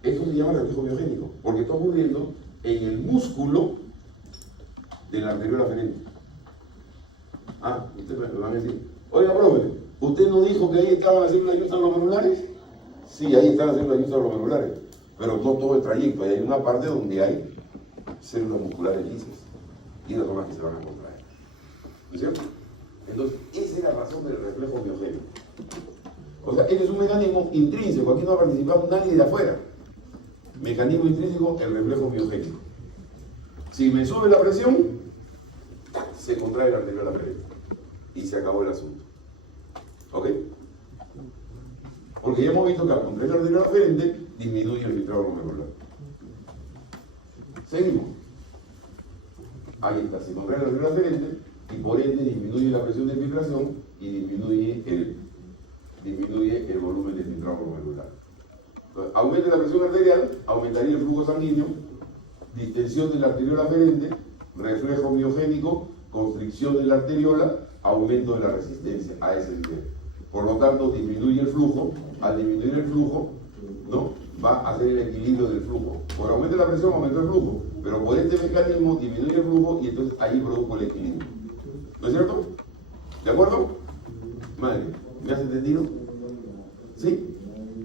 Esto se llama reflejo miogénico, porque está ocurriendo en el músculo de la arteriola aferente. Ustedes me van a decir, oiga, profe, ¿usted no dijo que ahí estaban haciendo las células glomerulares? Sí, ahí están haciendo las células glomerulares, pero no todo el trayecto. Hay una parte donde hay células musculares lisas y las otras que se van a contraer. ¿No es cierto? Entonces, esa es la razón del reflejo miogénico. O sea, este es un mecanismo intrínseco, aquí no ha participado nadie de afuera. Mecanismo intrínseco, el reflejo miogénico. Si me sube la presión, se contrae la arteriola aferente y se acabó el asunto. ¿Ok? Porque ya hemos visto que al contraer la arteriola aferente disminuye el filtrado glomerular. Seguimos. Ahí está, se contrae la arteriola aferente y por ende disminuye la presión de filtración y disminuye el volumen de filtrado glomerular. Entonces, aumenta la presión arterial, aumentaría el flujo sanguíneo, distensión de la arteriola aferente, reflejo miogénico, constricción de la arteriola, aumento de la resistencia a ese nivel. Por lo tanto, disminuye el flujo. Al disminuir el flujo, ¿no?, va a hacer el equilibrio del flujo. Por aumento de la presión, aumenta el flujo, pero por este mecanismo disminuye el flujo y entonces ahí produjo el equilibrio. ¿No es cierto? ¿De acuerdo? Madre, ¿me has entendido? ¿Sí?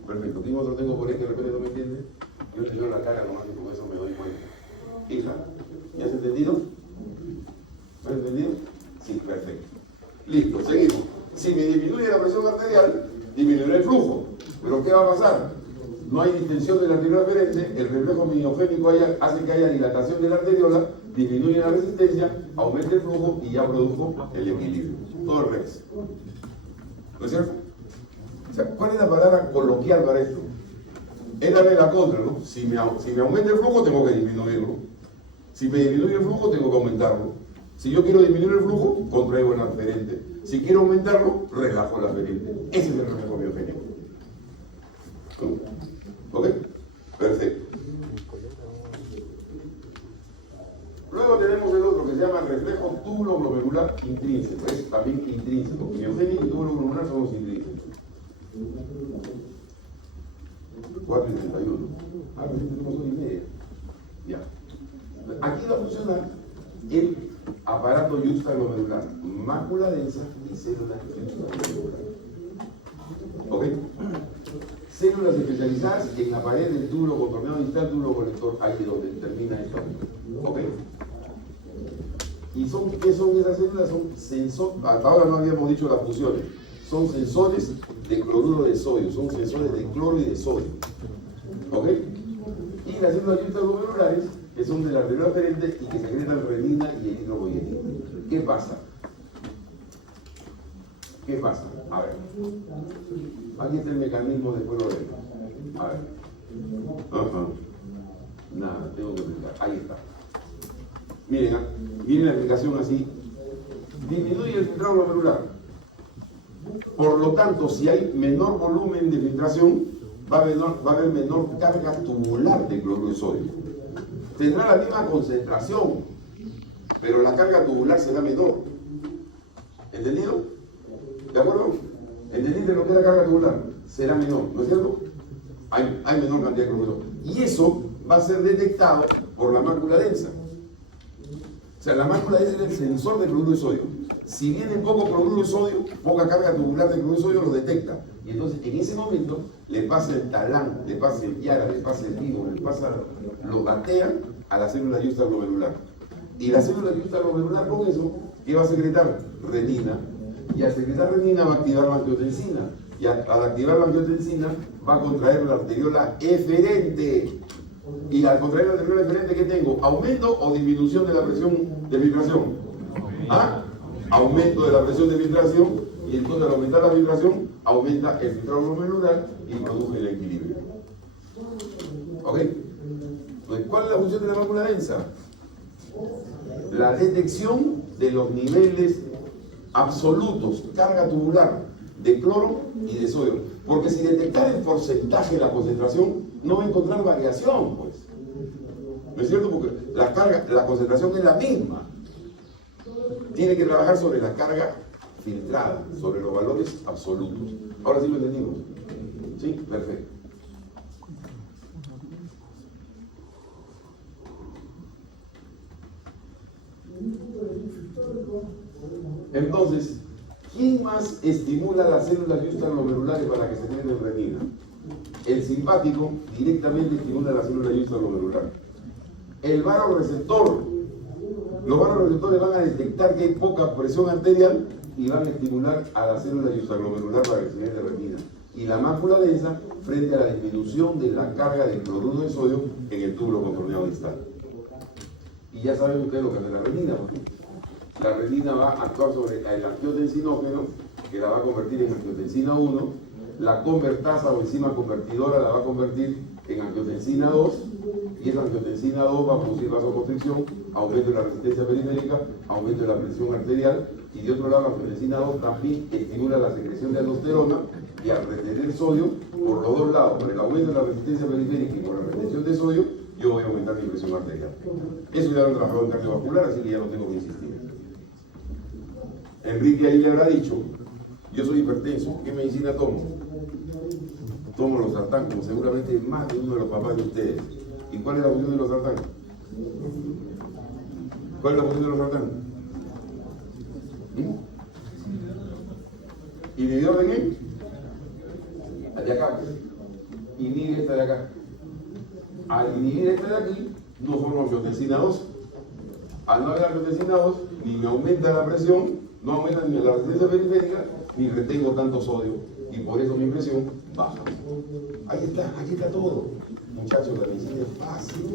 Perfecto. ¿Quién otro tengo por ahí que de repente no me entiende? Yo te veo la cara nomás y con eso me doy cuenta. Hija, ¿me has entendido? ¿Me has entendido? Sí, perfecto. Listo, seguimos. Si me disminuye la presión arterial, disminuirá el flujo. ¿Pero qué va a pasar? No hay distensión de la arteriola aferente, el reflejo miogénico hace que haya dilatación de la arteriola, disminuye la resistencia, aumenta el flujo y ya produjo el equilibrio. Todo el resto. ¿No es cierto? O sea, ¿cuál es la palabra coloquial para esto? Es darle la contra, ¿no? Si me aumenta el flujo, tengo que disminuirlo. Si me disminuye el flujo, tengo que aumentarlo. Si yo quiero disminuir el flujo, contraigo el aferente. Si quiero aumentarlo, relajo el aferente. Ese es el reflejo miogénico. ¿Ok? Perfecto. Luego tenemos el otro que se llama reflejo túbulo glomerular intrínseco. Es también intrínseco. Miogénico y túbulo glomerular son los intrínsecos. 4 y 31. Tenemos 1:30. Ya. Aquí va a funcionar el aparato yuxtaglomerular, mácula densa y células yuxtaglomerular. ¿Ok? Células especializadas en la pared del túbulo contorneado distal, túbulo colector, ahí donde termina esto. ¿Ok? ¿Y qué son esas células? Son sensores, hasta ahora no habíamos dicho las funciones, son sensores de cloruro de sodio, son sensores de cloro y de sodio. ¿Ok? Y y las células yuxtaglomerulares, que son de la arteriola aferente y que secretan renina y eritropoyetina. ¿Qué pasa? ¿Qué pasa? A ver. Aquí está el mecanismo, después lo vemos. A ver. Nada, tengo que explicar. Ahí está. Miren, miren la explicación así. Disminuye el filtrado glomerular. Por lo tanto, si hay menor volumen de filtración, va a haber menor carga tubular de cloruro de sodio. Tendrá la misma concentración, pero la carga tubular será menor. ¿Entendido? ¿De acuerdo? ¿Entendiste lo que es la carga tubular? Será menor, ¿no es cierto? Hay menor cantidad de cloruro. Y eso va a ser detectado por la mácula densa. O sea, la mácula densa es el sensor de cloruro de sodio. Si viene poco cloruro de sodio, poca carga tubular de cloruro de sodio, lo detecta. Y entonces, en ese momento, le pasa el talán, le pasa el Yara, le pasa el vivo, lo batean a la célula yuxtaglomerular. Y la célula yuxtaglomerular con eso, ¿qué va a secretar? Renina. Y al secretar renina va a activar la angiotensina. Y al activar la angiotensina va a contraer la arteriola eferente. Y al contraer la arteriola eferente, ¿qué tengo? ¿Aumento o disminución de la presión de filtración? ¿Ah? Aumento de la presión de filtración. Y entonces al aumentar la filtración, aumenta el filtrado glomerular y produce el equilibrio. ¿Ok? Entonces, ¿cuál es la función de la mácula densa? La detección de los niveles absolutos, carga tubular de cloro y de sodio. Porque si detectar el porcentaje de la concentración, no va a encontrar variación, pues. ¿No es cierto? Porque la concentración es la misma. Tiene que trabajar sobre la carga filtrada, sobre los valores absolutos. Ahora sí lo entendimos. ¿Sí? Perfecto. Entonces, ¿quién más estimula las células yuxtaglomerulares para que se creen renina? El simpático directamente estimula las células yuxtaglomerulares. El vasoreceptor, los vasoreceptores van a detectar que hay poca presión arterial y van a estimular a la célula yuxtaglomerular para que se creen renina. Y la mácula densa frente a la disminución de la carga de cloruro de sodio en el túbulo contorneado distal. Y ya saben ustedes lo que hace la renina, ¿no? La renina va a actuar sobre el angiotensinógeno, que la va a convertir en angiotensina 1, la convertasa o enzima convertidora la va a convertir en angiotensina 2, y esa angiotensina 2 va a producir vasoconstricción, aumento de la resistencia periférica, aumento de la presión arterial, y de otro lado la angiotensina 2 también estimula la secreción de aldosterona, y al retener sodio, por los dos lados, por el aumento de la resistencia periférica y por la retención de sodio, yo voy a aumentar mi presión arterial. Eso ya lo he trabajado en cardiovascular, así que ya no tengo que insistir. Enrique ahí le habrá dicho, yo soy hipertenso, ¿qué medicina tomo? Tomo los sartán, como seguramente más de uno de los papás de ustedes. ¿Y cuál es la función de los sartán? ¿Cuál es la función de los sartán? ¿Inhibidor de qué? De acá. Inhibe esta de acá. Al inhibir esta de aquí, no formo angiotensina 2. Al no haber angiotensina 2, ni me aumenta la presión, no aumenta ni la resistencia periférica, ni retengo tanto sodio, y por eso mi presión baja. Ahí está, aquí está todo. Muchachos, la medicina es fácil.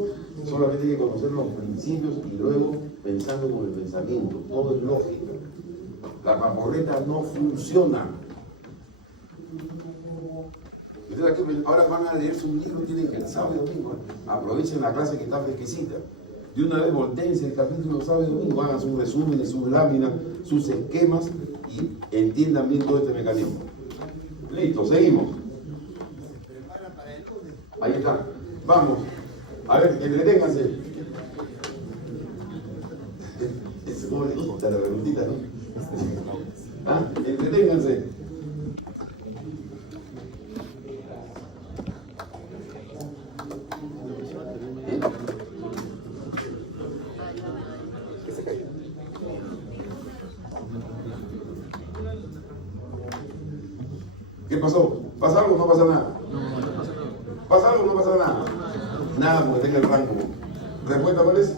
Solamente hay que conocer los principios y luego pensando con el pensamiento. Todo es lógica. La paporreta no funciona. Entonces, ahora van a leer su libro, tienen que el sábado y domingo. Aprovechen la clase que está fresquecita. De una vez volteense el capítulo sábado y domingo, hagan sus resúmenes, sus láminas, sus esquemas y entiendan bien todo este mecanismo. Listo, seguimos. Ahí está. Vamos. A ver, entreténganse. Es como le gusta la preguntita, ¿no? ¿Ah? Entreténganse. ¿Qué pasó? ¿Pasa algo o no pasa nada? ¿Pasa algo o no pasa nada? Nada porque tenga el rango. ¿Respuesta cuál es?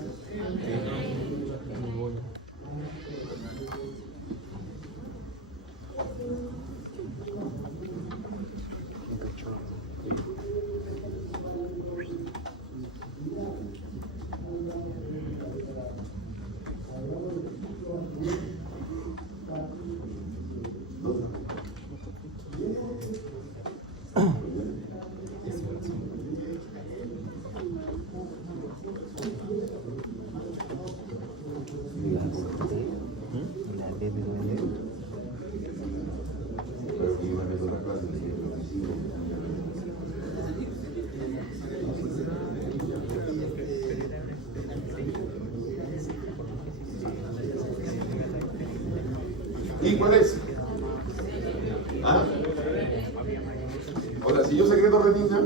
¿Sí? ¿Cuál es? ¿Ah? Ahora, si yo secreto retina,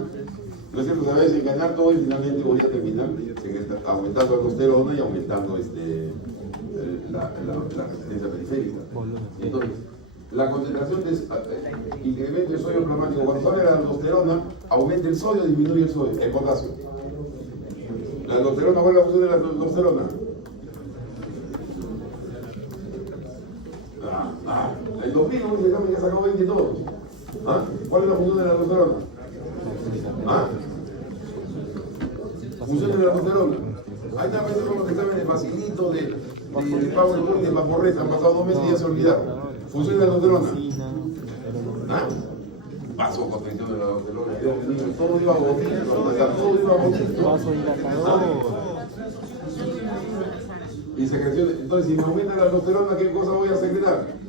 no es cierto, se va a desencadenar todo y finalmente voy a terminar aumentando aldosterona y aumentando la resistencia periférica. Entonces, la concentración de incremento de sodio plasmático, cuando sale la aldosterona, aumenta el sodio, disminuye el potasio. La aldosterona, ¿cuál es la función de la aldosterona? El 2000 se llama que ha sacado 20 todos. ¿Ah? ¿Cuál es la función de la aldosterona? ¿Ah? Función de la aldosterona. Ahí está, con los exámenes facilitos de PowerPoint de Vaporret, han pasado 2 meses y ya se olvidaron. Función de la aldosterona. ¿Ah? Paso contención de la aldosterona. Todo iba a botín, todo iba a botín. Paso dilatador. Y secreción. Entonces, si me aumenta la aldosterona, ¿qué cosa voy a secretar?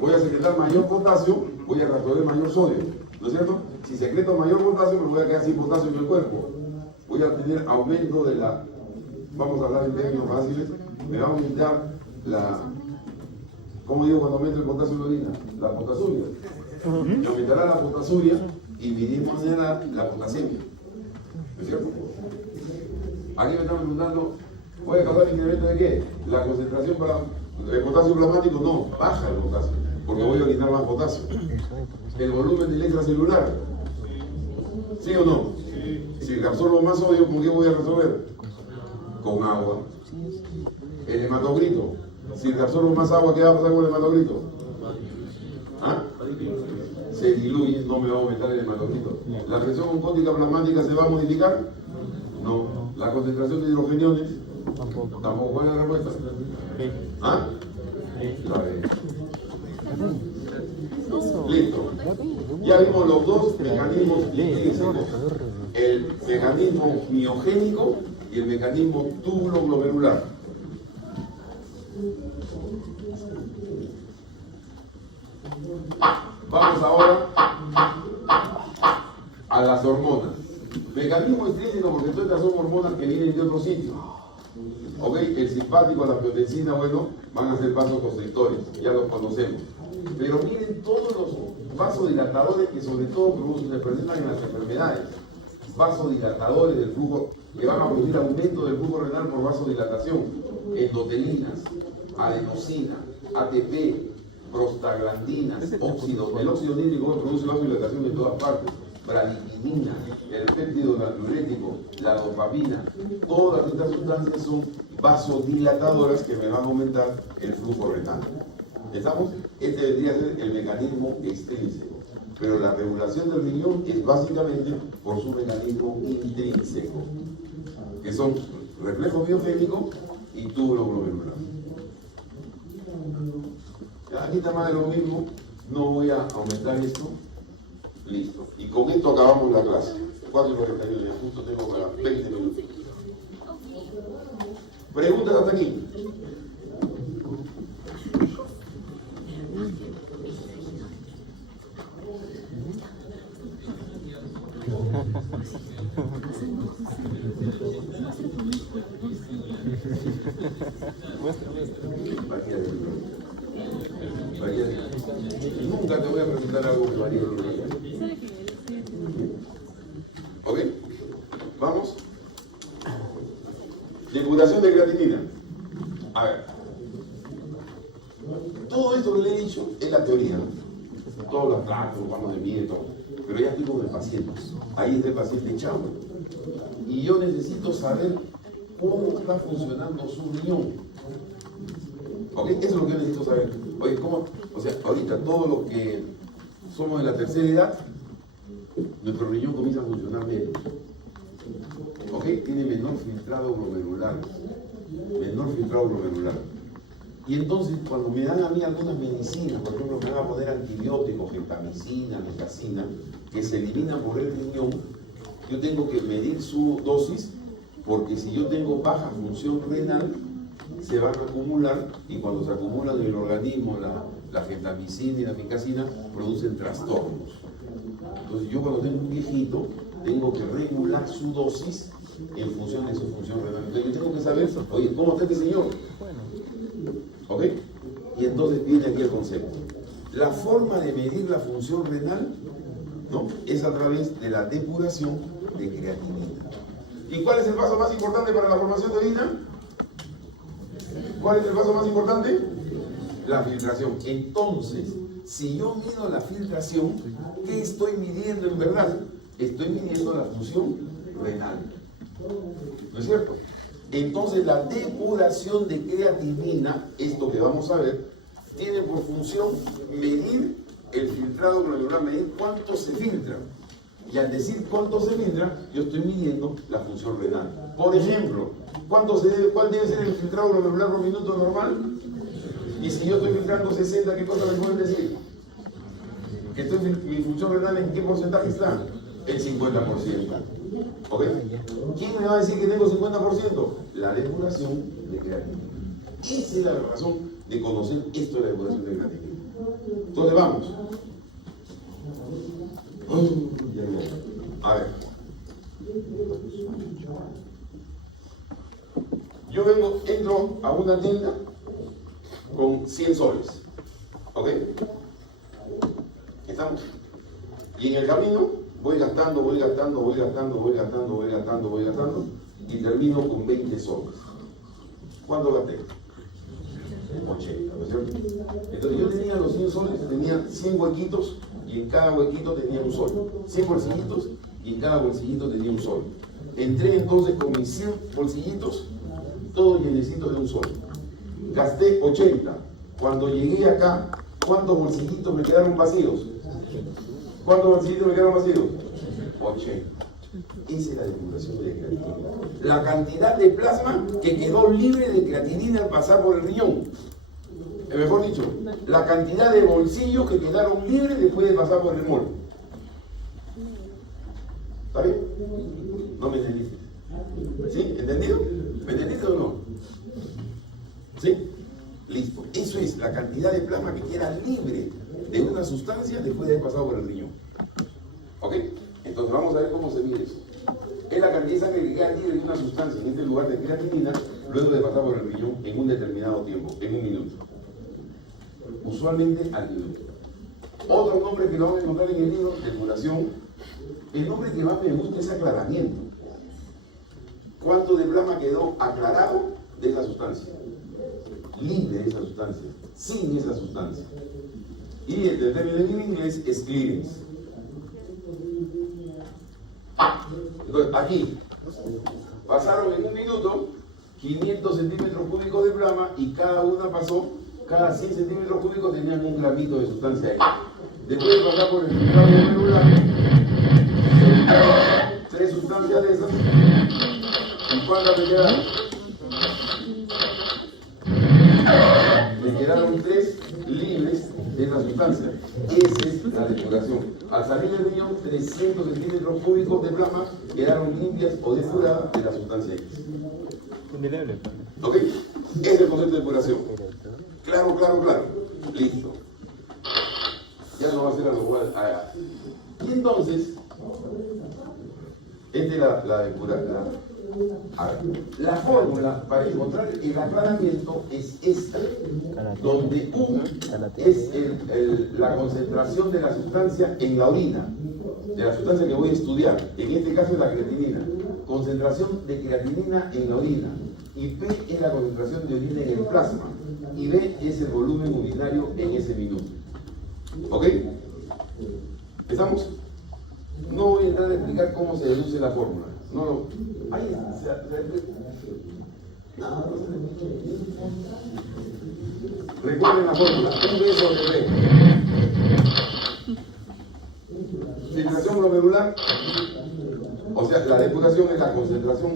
Voy a secretar mayor potasio, voy a reabsorber mayor sodio. ¿No es cierto? Si secreto mayor potasio, me voy a quedar sin potasio en el cuerpo. Voy a tener aumento de la. Vamos a hablar en términos fáciles. Me va a aumentar la. ¿Cómo digo cuando aumenta el potasio en la orina? La potasuria. Me aumentará la potasuria y mi disminuirá la potasemia. ¿No es cierto? Aquí me están preguntando, ¿voy a causar incremento de qué? La concentración para el potasio plasmático, no, baja el potasio, porque voy a orinar más potasio. El volumen del extracelular, ¿sí o no? Si absorbo más sodio, ¿con qué voy a resolver? Con agua. El hematocrito, si absorbo más agua, ¿qué va a pasar con el hematocrito? ¿Ah? Se diluye, no me va a aumentar el hematocrito. ¿La presión oncótica plasmática se va a modificar? No. ¿La concentración de hidrogeniones? Tampoco. ¿Cuál es la respuesta? ¿Ah? Listo. Ya vimos los dos mecanismos intrínsecos. El mecanismo miogénico y el mecanismo túbulo-glomerular. Vamos ahora a las hormonas. Mecanismo intrínseco porque todas estas son hormonas que vienen de otro sitio. ¿Ok? El simpático, la angiotensina, bueno, van a ser vasoconstrictores, ya los conocemos. Pero miren todos los vasodilatadores que sobre todo se presentan en las enfermedades. Vasodilatadores del flujo, que van a producir aumento del flujo renal por vasodilatación. Endotelinas, adenosina, ATP, prostaglandinas, óxido. El óxido nítrico produce vasodilatación en todas partes. Bradipinina, el péptido natriurético, la dopamina, todas estas sustancias son vasodilatadoras que me van a aumentar el flujo renal. ¿Estamos? Este vendría a ser el mecanismo extrínseco, pero la regulación del riñón es básicamente por su mecanismo intrínseco, que son reflejo biogénico y túbulo glomerular. Aquí está más de lo mismo, no voy a aumentar esto. Listo. Y con esto acabamos la clase. 4:41, ya justo tengo para 20 minutos. ¿Preguntas hasta aquí? Nunca te voy a preguntar algo que varíe. ¿Ok? ¿Vamos? Depuración de creatinina. A ver. Todo esto que le he dicho es la teoría, ¿no? Todos los datos, vamos de miedo y todo. Pero ya estoy con el paciente. Ahí está el paciente chavo. Y yo necesito saber cómo está funcionando su riñón. ¿Ok? Eso es lo que yo necesito saber. Oye, ¿cómo? O sea, ahorita todos los que somos de la tercera edad, nuestro riñón comienza a funcionar bien. ¿Ok? Tiene menor filtrado glomerular. Menor filtrado glomerular. Y entonces, cuando me dan a mí algunas medicinas, por ejemplo, me van a poner antibióticos, gentamicina, metacina, que se eliminan por el riñón, yo tengo que medir su dosis, porque si yo tengo baja función renal, se van a acumular, y cuando se acumulan en el organismo la gentamicina y la metacina, producen trastornos. Entonces, yo cuando tengo un viejito, tengo que regular su dosis en función de su función renal. Entonces, yo tengo que saber, oye, ¿cómo está este señor? ¿Ok? Y entonces viene aquí el concepto. La forma de medir la función renal, ¿no?, es a través de la depuración de creatinina. ¿Y cuál es el paso más importante para la formación de orina? ¿Cuál es el paso más importante? La filtración. Entonces, si yo mido la filtración, ¿qué estoy midiendo en verdad? Estoy midiendo la función renal. ¿No es cierto? Entonces, la depuración de creatinina, esto que vamos a ver, tiene por función medir el filtrado glomerular, medir cuánto se filtra. Y al decir cuánto se filtra, yo estoy midiendo la función renal. Por ejemplo, ¿cuál debe ser el filtrado glomerular por minuto normal? Y si yo estoy filtrando 60, ¿qué cosa me pueden decir? Que mi función renal, ¿en qué porcentaje está? El 50%. ¿Ok? ¿Quién me va a decir que tengo 50%? La depuración de creatinina. Esa es la razón de conocer esto de la depuración de creatinina. Entonces vamos. A ver. Yo entro a una tienda con 100 soles. ¿Ok? ¿Estamos? Y en el camino voy gastando y termino con 20 soles. ¿Cuánto gasté? 80, ¿no es cierto? Entonces yo tenía los 100 soles, tenía 100 huequitos y en cada huequito tenía un sol. 100 bolsillitos y en cada bolsillito tenía un sol. Entré entonces con mis 100 bolsillitos, todos llenecitos de un sol. Gasté 80. Cuando llegué acá, ¿cuántos bolsillitos me quedaron vacíos? ¿Cuántos bolsillitos me quedaron vacíos? 80. Esa es la depuración de creatinina. La cantidad de plasma que quedó libre de creatinina al pasar por el riñón. Mejor dicho, la cantidad de bolsillos que quedaron libres después de pasar por el mol. ¿Está bien? ¿No me entendiste? ¿Sí? ¿Entendido? ¿Me entendiste o no? ¿Sí? Listo. Eso es la cantidad de plasma que queda libre de una sustancia después de haber pasado por el riñón. ¿Ok? Entonces vamos a ver cómo se mide eso. Es la cantidad de sangre que queda libre de una sustancia, en este lugar de creatinina, luego de pasar por el riñón en un determinado tiempo, en un minuto. Usualmente al minuto. Otro nombre que lo vamos a encontrar en el libro, depuración. El nombre que más me gusta es aclaramiento. ¿Cuánto de plasma quedó aclarado de esa sustancia? Libre de esa sustancia, sin esa sustancia. Y el término en inglés es clearance. Entonces, aquí pasaron en un minuto 500 centímetros cúbicos de plasma y cada 100 centímetros cúbicos tenían un gramito de sustancia ahí. Después de pasar por el filtrado glomerular, 3 sustancias de esas, ¿y cuántas me quedaron? Me quedaron 3 libres de la sustancia. Esa es la depuración. Al salir del riñón, 300 centímetros cúbicos de plasma quedaron limpias o depuradas de la sustancia X. ¿Ok? Ese es el concepto de depuración. Claro. Listo. Ya no va a ser algo igual. Y entonces, esta es la depuración. La fórmula para encontrar el aclaramiento es esta, donde U es la concentración de la sustancia en la orina, de la sustancia que voy a estudiar, en este caso es la creatinina, concentración de creatinina en la orina, y P es la concentración de orina en el plasma, y B es el volumen urinario en ese minuto. ¿Ok? ¿Estamos? No voy a entrar a explicar cómo se deduce la fórmula. No. Ahí recuerden la fórmula. V sobre B. Filtración glomerular. O sea, la depuración es la concentración.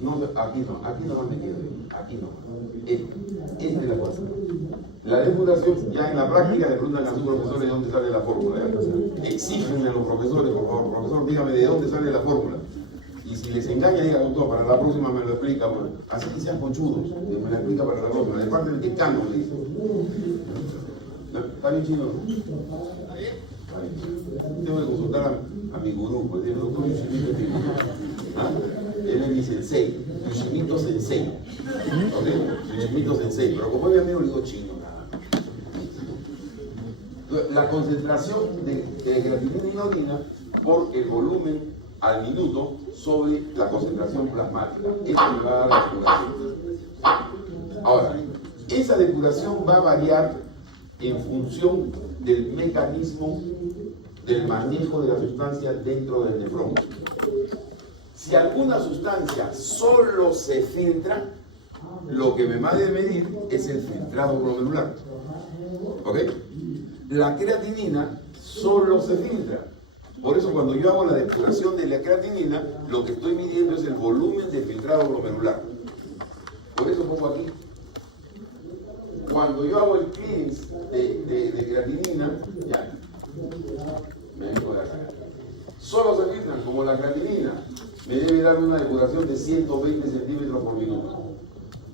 No, aquí no me quedo. Aquí no. Esta es la cosa. La depuración, ya en la práctica le preguntan a sus profesores de dónde sale la fórmula. Exígenle a los profesores, por favor, profesor, dígame de dónde sale la fórmula. Y si les engaña, diga, doctor, para la próxima me lo explica. Pues. Así que sean conchudos, me lo explica para la próxima. De parte del decano, le dice. ¿Está bien, chino? ¿Está bien? Tengo que consultar a mi gurú, pues, el doctor Yushimito. ¿Ah? Él me dice sensei, Yoshimito sensei. ¿Ok? Yoshimito sensei. Pero como es mi amigo, le digo chino nada. La concentración de creatinina y orina por el volumen al minuto sobre la concentración plasmática. Esto me va a dar la depuración. Ahora, esa depuración va a variar en función del mecanismo del manejo de la sustancia dentro del nefrón. Si alguna sustancia solo se filtra, lo que me va a medir es el filtrado glomerular. ¿Ok? La creatinina solo se filtra. Por eso cuando yo hago la depuración de la creatinina, lo que estoy midiendo es el volumen del filtrado glomerular. Por eso pongo aquí. Cuando yo hago el cleanse de creatinina, ya, me vengo de acá. Solo se filtran como la creatinina. Me debe dar una depuración de 120 centímetros por minuto.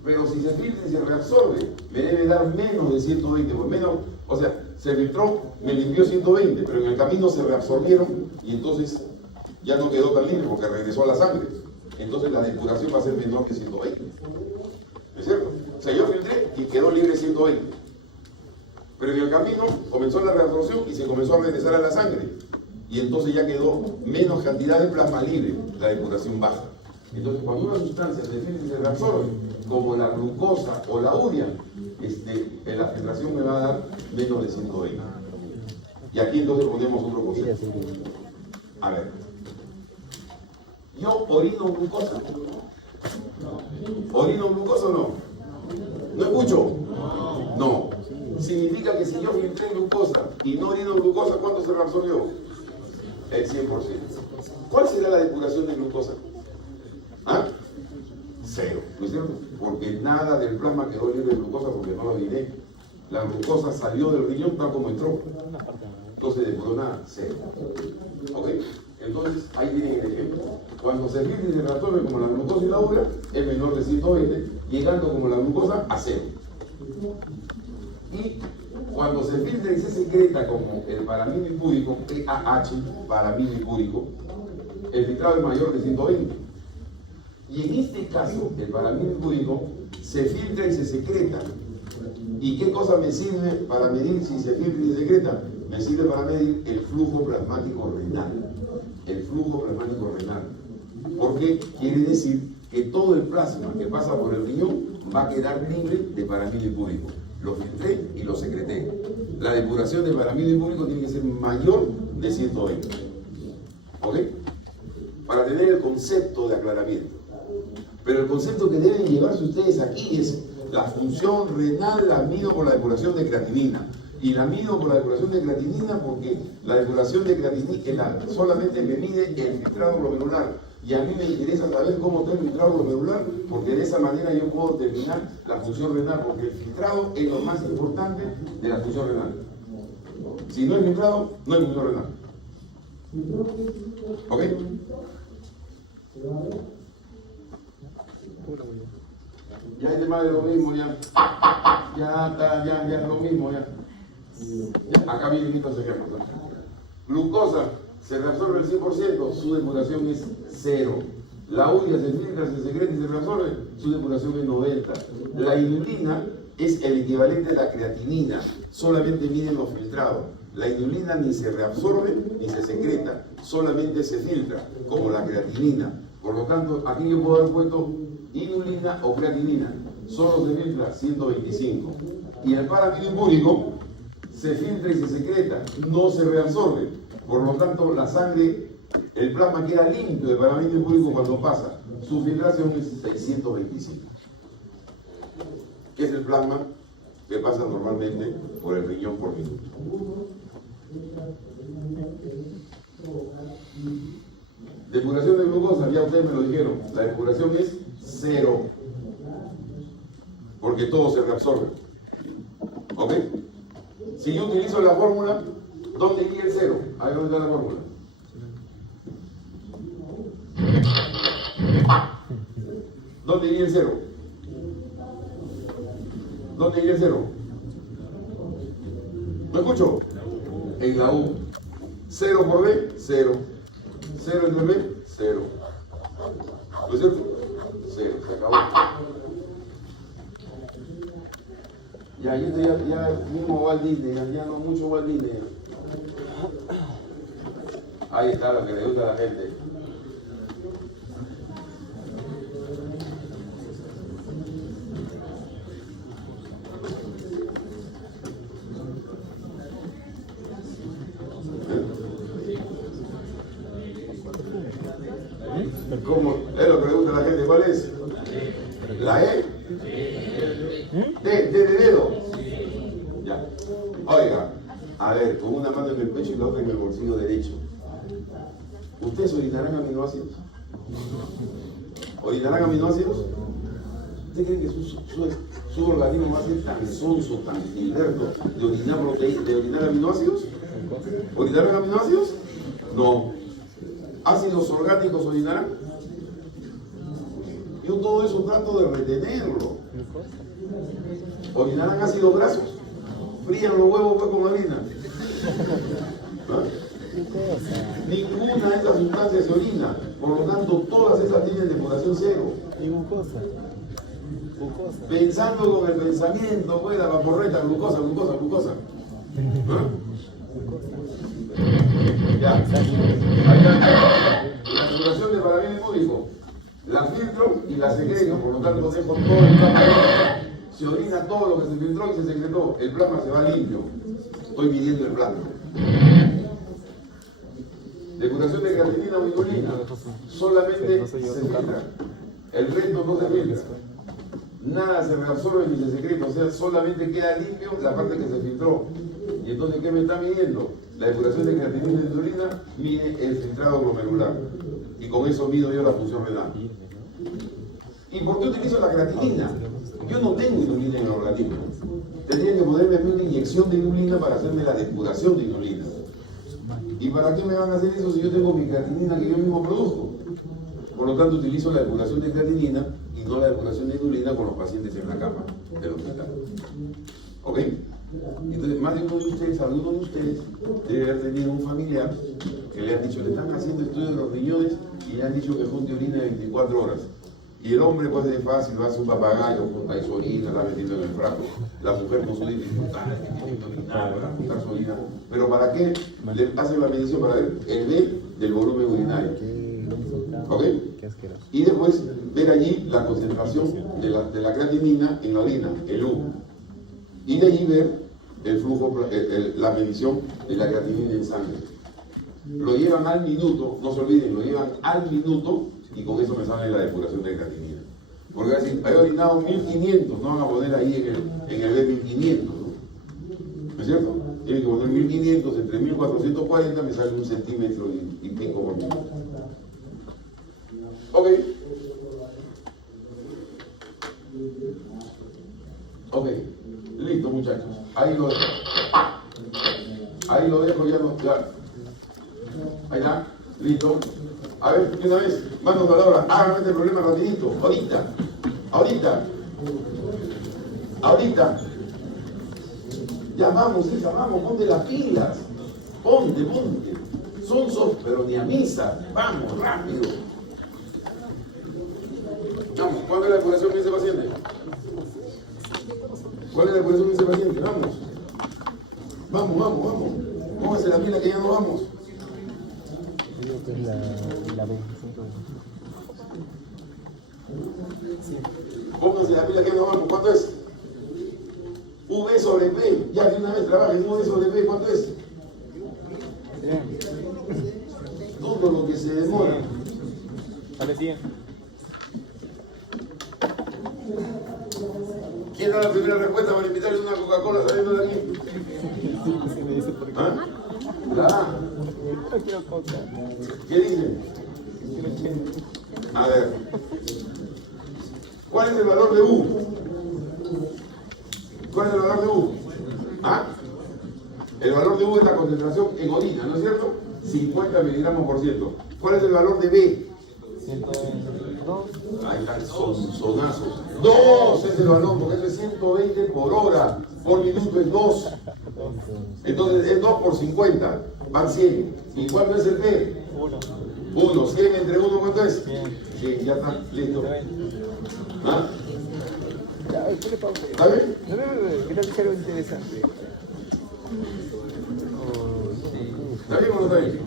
Pero si se filtra y se reabsorbe, me debe dar menos de 120, pues menos, o sea, se filtró, me limpió 120, pero en el camino se reabsorbieron y entonces ya no quedó tan libre porque regresó a la sangre. Entonces la depuración va a ser menor que 120. ¿Es cierto? O sea, yo filtré y quedó libre 120. Pero en el camino comenzó la reabsorción y se comenzó a regresar a la sangre. Y entonces ya quedó menos cantidad de plasma libre, la depuración baja. Entonces, cuando una sustancia se filtra y se reabsorbe, como la glucosa o la urea, la filtración me va a dar menos de 120. Y aquí entonces ponemos otro concepto. A ver, yo orino glucosa. ¿Orino glucosa o no? ¿No escucho? No. Significa que si yo filtré glucosa y no orino glucosa, ¿cuánto se reabsorbió? El 100%. ¿Cuál será la depuración de glucosa? ¿Ah? 0, ¿no es cierto? Porque nada del plasma quedó libre de glucosa porque no lo orine. La glucosa salió del riñón tal como entró. Entonces depuró nada, 0. ¿Ok? Entonces, ahí tienen el ejemplo. Cuando se filtra y se reabsorbe como la glucosa y la urea, es menor de 120, llegando como la glucosa a 0. Y cuando se filtra y se secreta como el paramino hipúrico, PAH, paramino hipúrico, el filtrado es mayor de 120. Y en este caso, el paramino hipúrico se filtra y se secreta. ¿Y qué cosa me sirve para medir si se filtra y se secreta? Me sirve para medir el flujo plasmático renal. El flujo plasmático renal. Porque quiere decir que todo el plasma que pasa por el riñón va a quedar libre de paramino hipúrico. Lo filtré y lo secreté. La depuración del paramino hipúrico tiene que ser mayor de 120. ¿Ok? Para tener el concepto de aclaramiento. Pero el concepto que deben llevarse ustedes aquí es la función renal la mido por la depuración de creatinina. Y la mido por la depuración de creatinina porque la depuración de creatinina solamente me mide el filtrado glomerular. Y a mí me interesa saber cómo está el filtrado glomerular porque de esa manera yo puedo determinar la función renal, porque el filtrado es lo más importante de la función renal. Si no es filtrado, no hay función renal. ¿Ok? Ya es más de lo mismo, ya está, ya es lo mismo, ya. Acá vienen estos ejemplos. Glucosa se reabsorbe el 100%, su depuración es 0. La urea se filtra, se secreta y se reabsorbe, su depuración es 90. La inulina es el equivalente a la creatinina, solamente miden los filtrados. La inulina ni se reabsorbe ni se secreta, solamente se filtra, como la creatinina. Por lo tanto, aquí yo puedo haber puesto inulina o creatinina, solo se filtra 125. Y el paramino hipúrico se filtra y se secreta, no se reabsorbe. Por lo tanto, la sangre, el plasma queda limpio de paramino hipúrico cuando pasa. Su filtración es 625. ¿Qué es el plasma que pasa normalmente por el riñón por minuto? Depuración de glucosa, ya ustedes me lo dijeron, la depuración es 0, porque todo se reabsorbe. ¿Ok? Si yo utilizo la fórmula, ¿dónde iría el 0? Ahí donde está la fórmula. ¿Dónde iría el 0? ¿Dónde iría el 0? ¿No escucho? En la U. 0 por B, 0. 0 entre B, 0. ¿No es cierto? Se acabó. Ya, ya mismo Walt Disney, ya no mucho Walt Disney. Ahí está lo que le gusta a la gente. ¿Cómo? Es lo que le gusta a la gente. ¿Cuál es? La E. De dedo. Ya. Oiga, a ver, con una mano en el pecho y la otra en el bolsillo derecho. ¿Ustedes orinarán aminoácidos? ¿Orinarán aminoácidos? ¿Usted cree que su organismo va a ser tan sonso, tan liberto de orinar de orinar aminoácidos? ¿Orinarán aminoácidos? No. ¿Ácidos orgánicos orinarán? Yo todo eso trato de retenerlo. ¿Orinarán ácidos grasos? ¿Frían los huevos pues con orina? ¿Ah? Ninguna de estas sustancias se orina, por lo tanto todas esas tienen depuración cero. ¿Y glucosa? Pensando con el pensamiento, pues la vaporreta, glucosa. ¿Ah? Ya. La depuración de parabienes dijo, la filtro y la segrego, por lo tanto dejo todo el plasma. Se orina todo lo que se filtró y se secretó, el plasma se va limpio. Estoy midiendo el plasma. Depuración de creatinina o inulina, solamente se filtra. El resto no se filtra. Nada se reabsorbe ni se secreta, o sea, solamente queda limpio la parte que se filtró. Y entonces, ¿qué me está midiendo? La depuración de creatinina y inulina mide el filtrado glomerular. Y con eso mido yo la función renal. ¿Y por qué utilizo la creatinina? Yo no tengo inulina en el organismo. Tendría que ponerme a mí una inyección de inulina para hacerme la depuración de inulina. ¿Y para qué me van a hacer eso si yo tengo mi creatinina que yo mismo produzco? Por lo tanto, utilizo la depuración de creatinina y no la depuración de inulina con los pacientes en la cama del hospital. ¿Ok? Entonces, más de uno de ustedes, algunos de ustedes, debe haber tenido un familiar que le han dicho, le están haciendo estudios de los riñones y le han dicho que junte orina 24 horas. Y el hombre, pues, es fácil, va a su papagayo, junta ahí su orina, la metiendo en el frasco. La mujer con su dificultad, tiene que orinar, para juntar su orina. ¿Pero para qué? Le hacen la medición para ver el B del volumen urinario. ¿Ok? Y después ver allí la concentración de la creatinina en la orina, el U. Y de allí ver el flujo, la medición de la creatinina en sangre. Lo llevan al minuto, no se olviden, lo llevan al minuto y con eso me sale la depuración de creatinina. Porque así, he orinado 1500, no van a poner ahí en el B1500, ¿no es cierto? Tienen que poner 1500, entre 1440 me sale 1 centímetro y pico por minuto. Ok. Ok. Listo, muchachos. Ahí lo dejo. Ahí lo dejo, ya no. Ya. Ahí está. Listo. A ver, una vez, manos a la obra. Háganme este problema rapidito. Ahorita. Ya vamos, hija, vamos, ponte las pilas. Ponte. Sonsos, pero ni a misa. Vamos, rápido. Vamos, ¿cuál es la depuración de ese paciente? ¿Cuál es la depuración de ese paciente? Vamos. Póngase la pila que ya no vamos. Digo que es la 25. Pónganse la pila que ya no vamos. ¿Cuánto es? V sobre P. Ya de una vez trabajen. V sobre P. ¿Cuánto es? Todo lo que se demora. Sale 100. ¿Quién da la primera respuesta para invitarle una Coca-Cola saliendo de aquí? ¿Ah? La A. No quiero Coca. ¿Qué dicen? A ver. ¿Cuál es el valor de U? ¿Cuál es el valor de U? ¿Ah? El valor de U es la concentración en orina, ¿no es cierto? 50 miligramos por ciento. ¿Cuál es el valor de B? 102. Ahí están sonazos. 2 es el valor, porque eso es 120 por hora. Por minuto es 2. Entonces es 2 por 50. Van 100. ¿Y cuánto es el B? 1. 100 N entre 1, ¿cuánto es? Bien. Sí, ya está, listo. ¿Ah? Ya, ponle pausa. ¿Está bien? No, que tal sea algo interesante. Oh, sí. ¿Está bien o no está bien?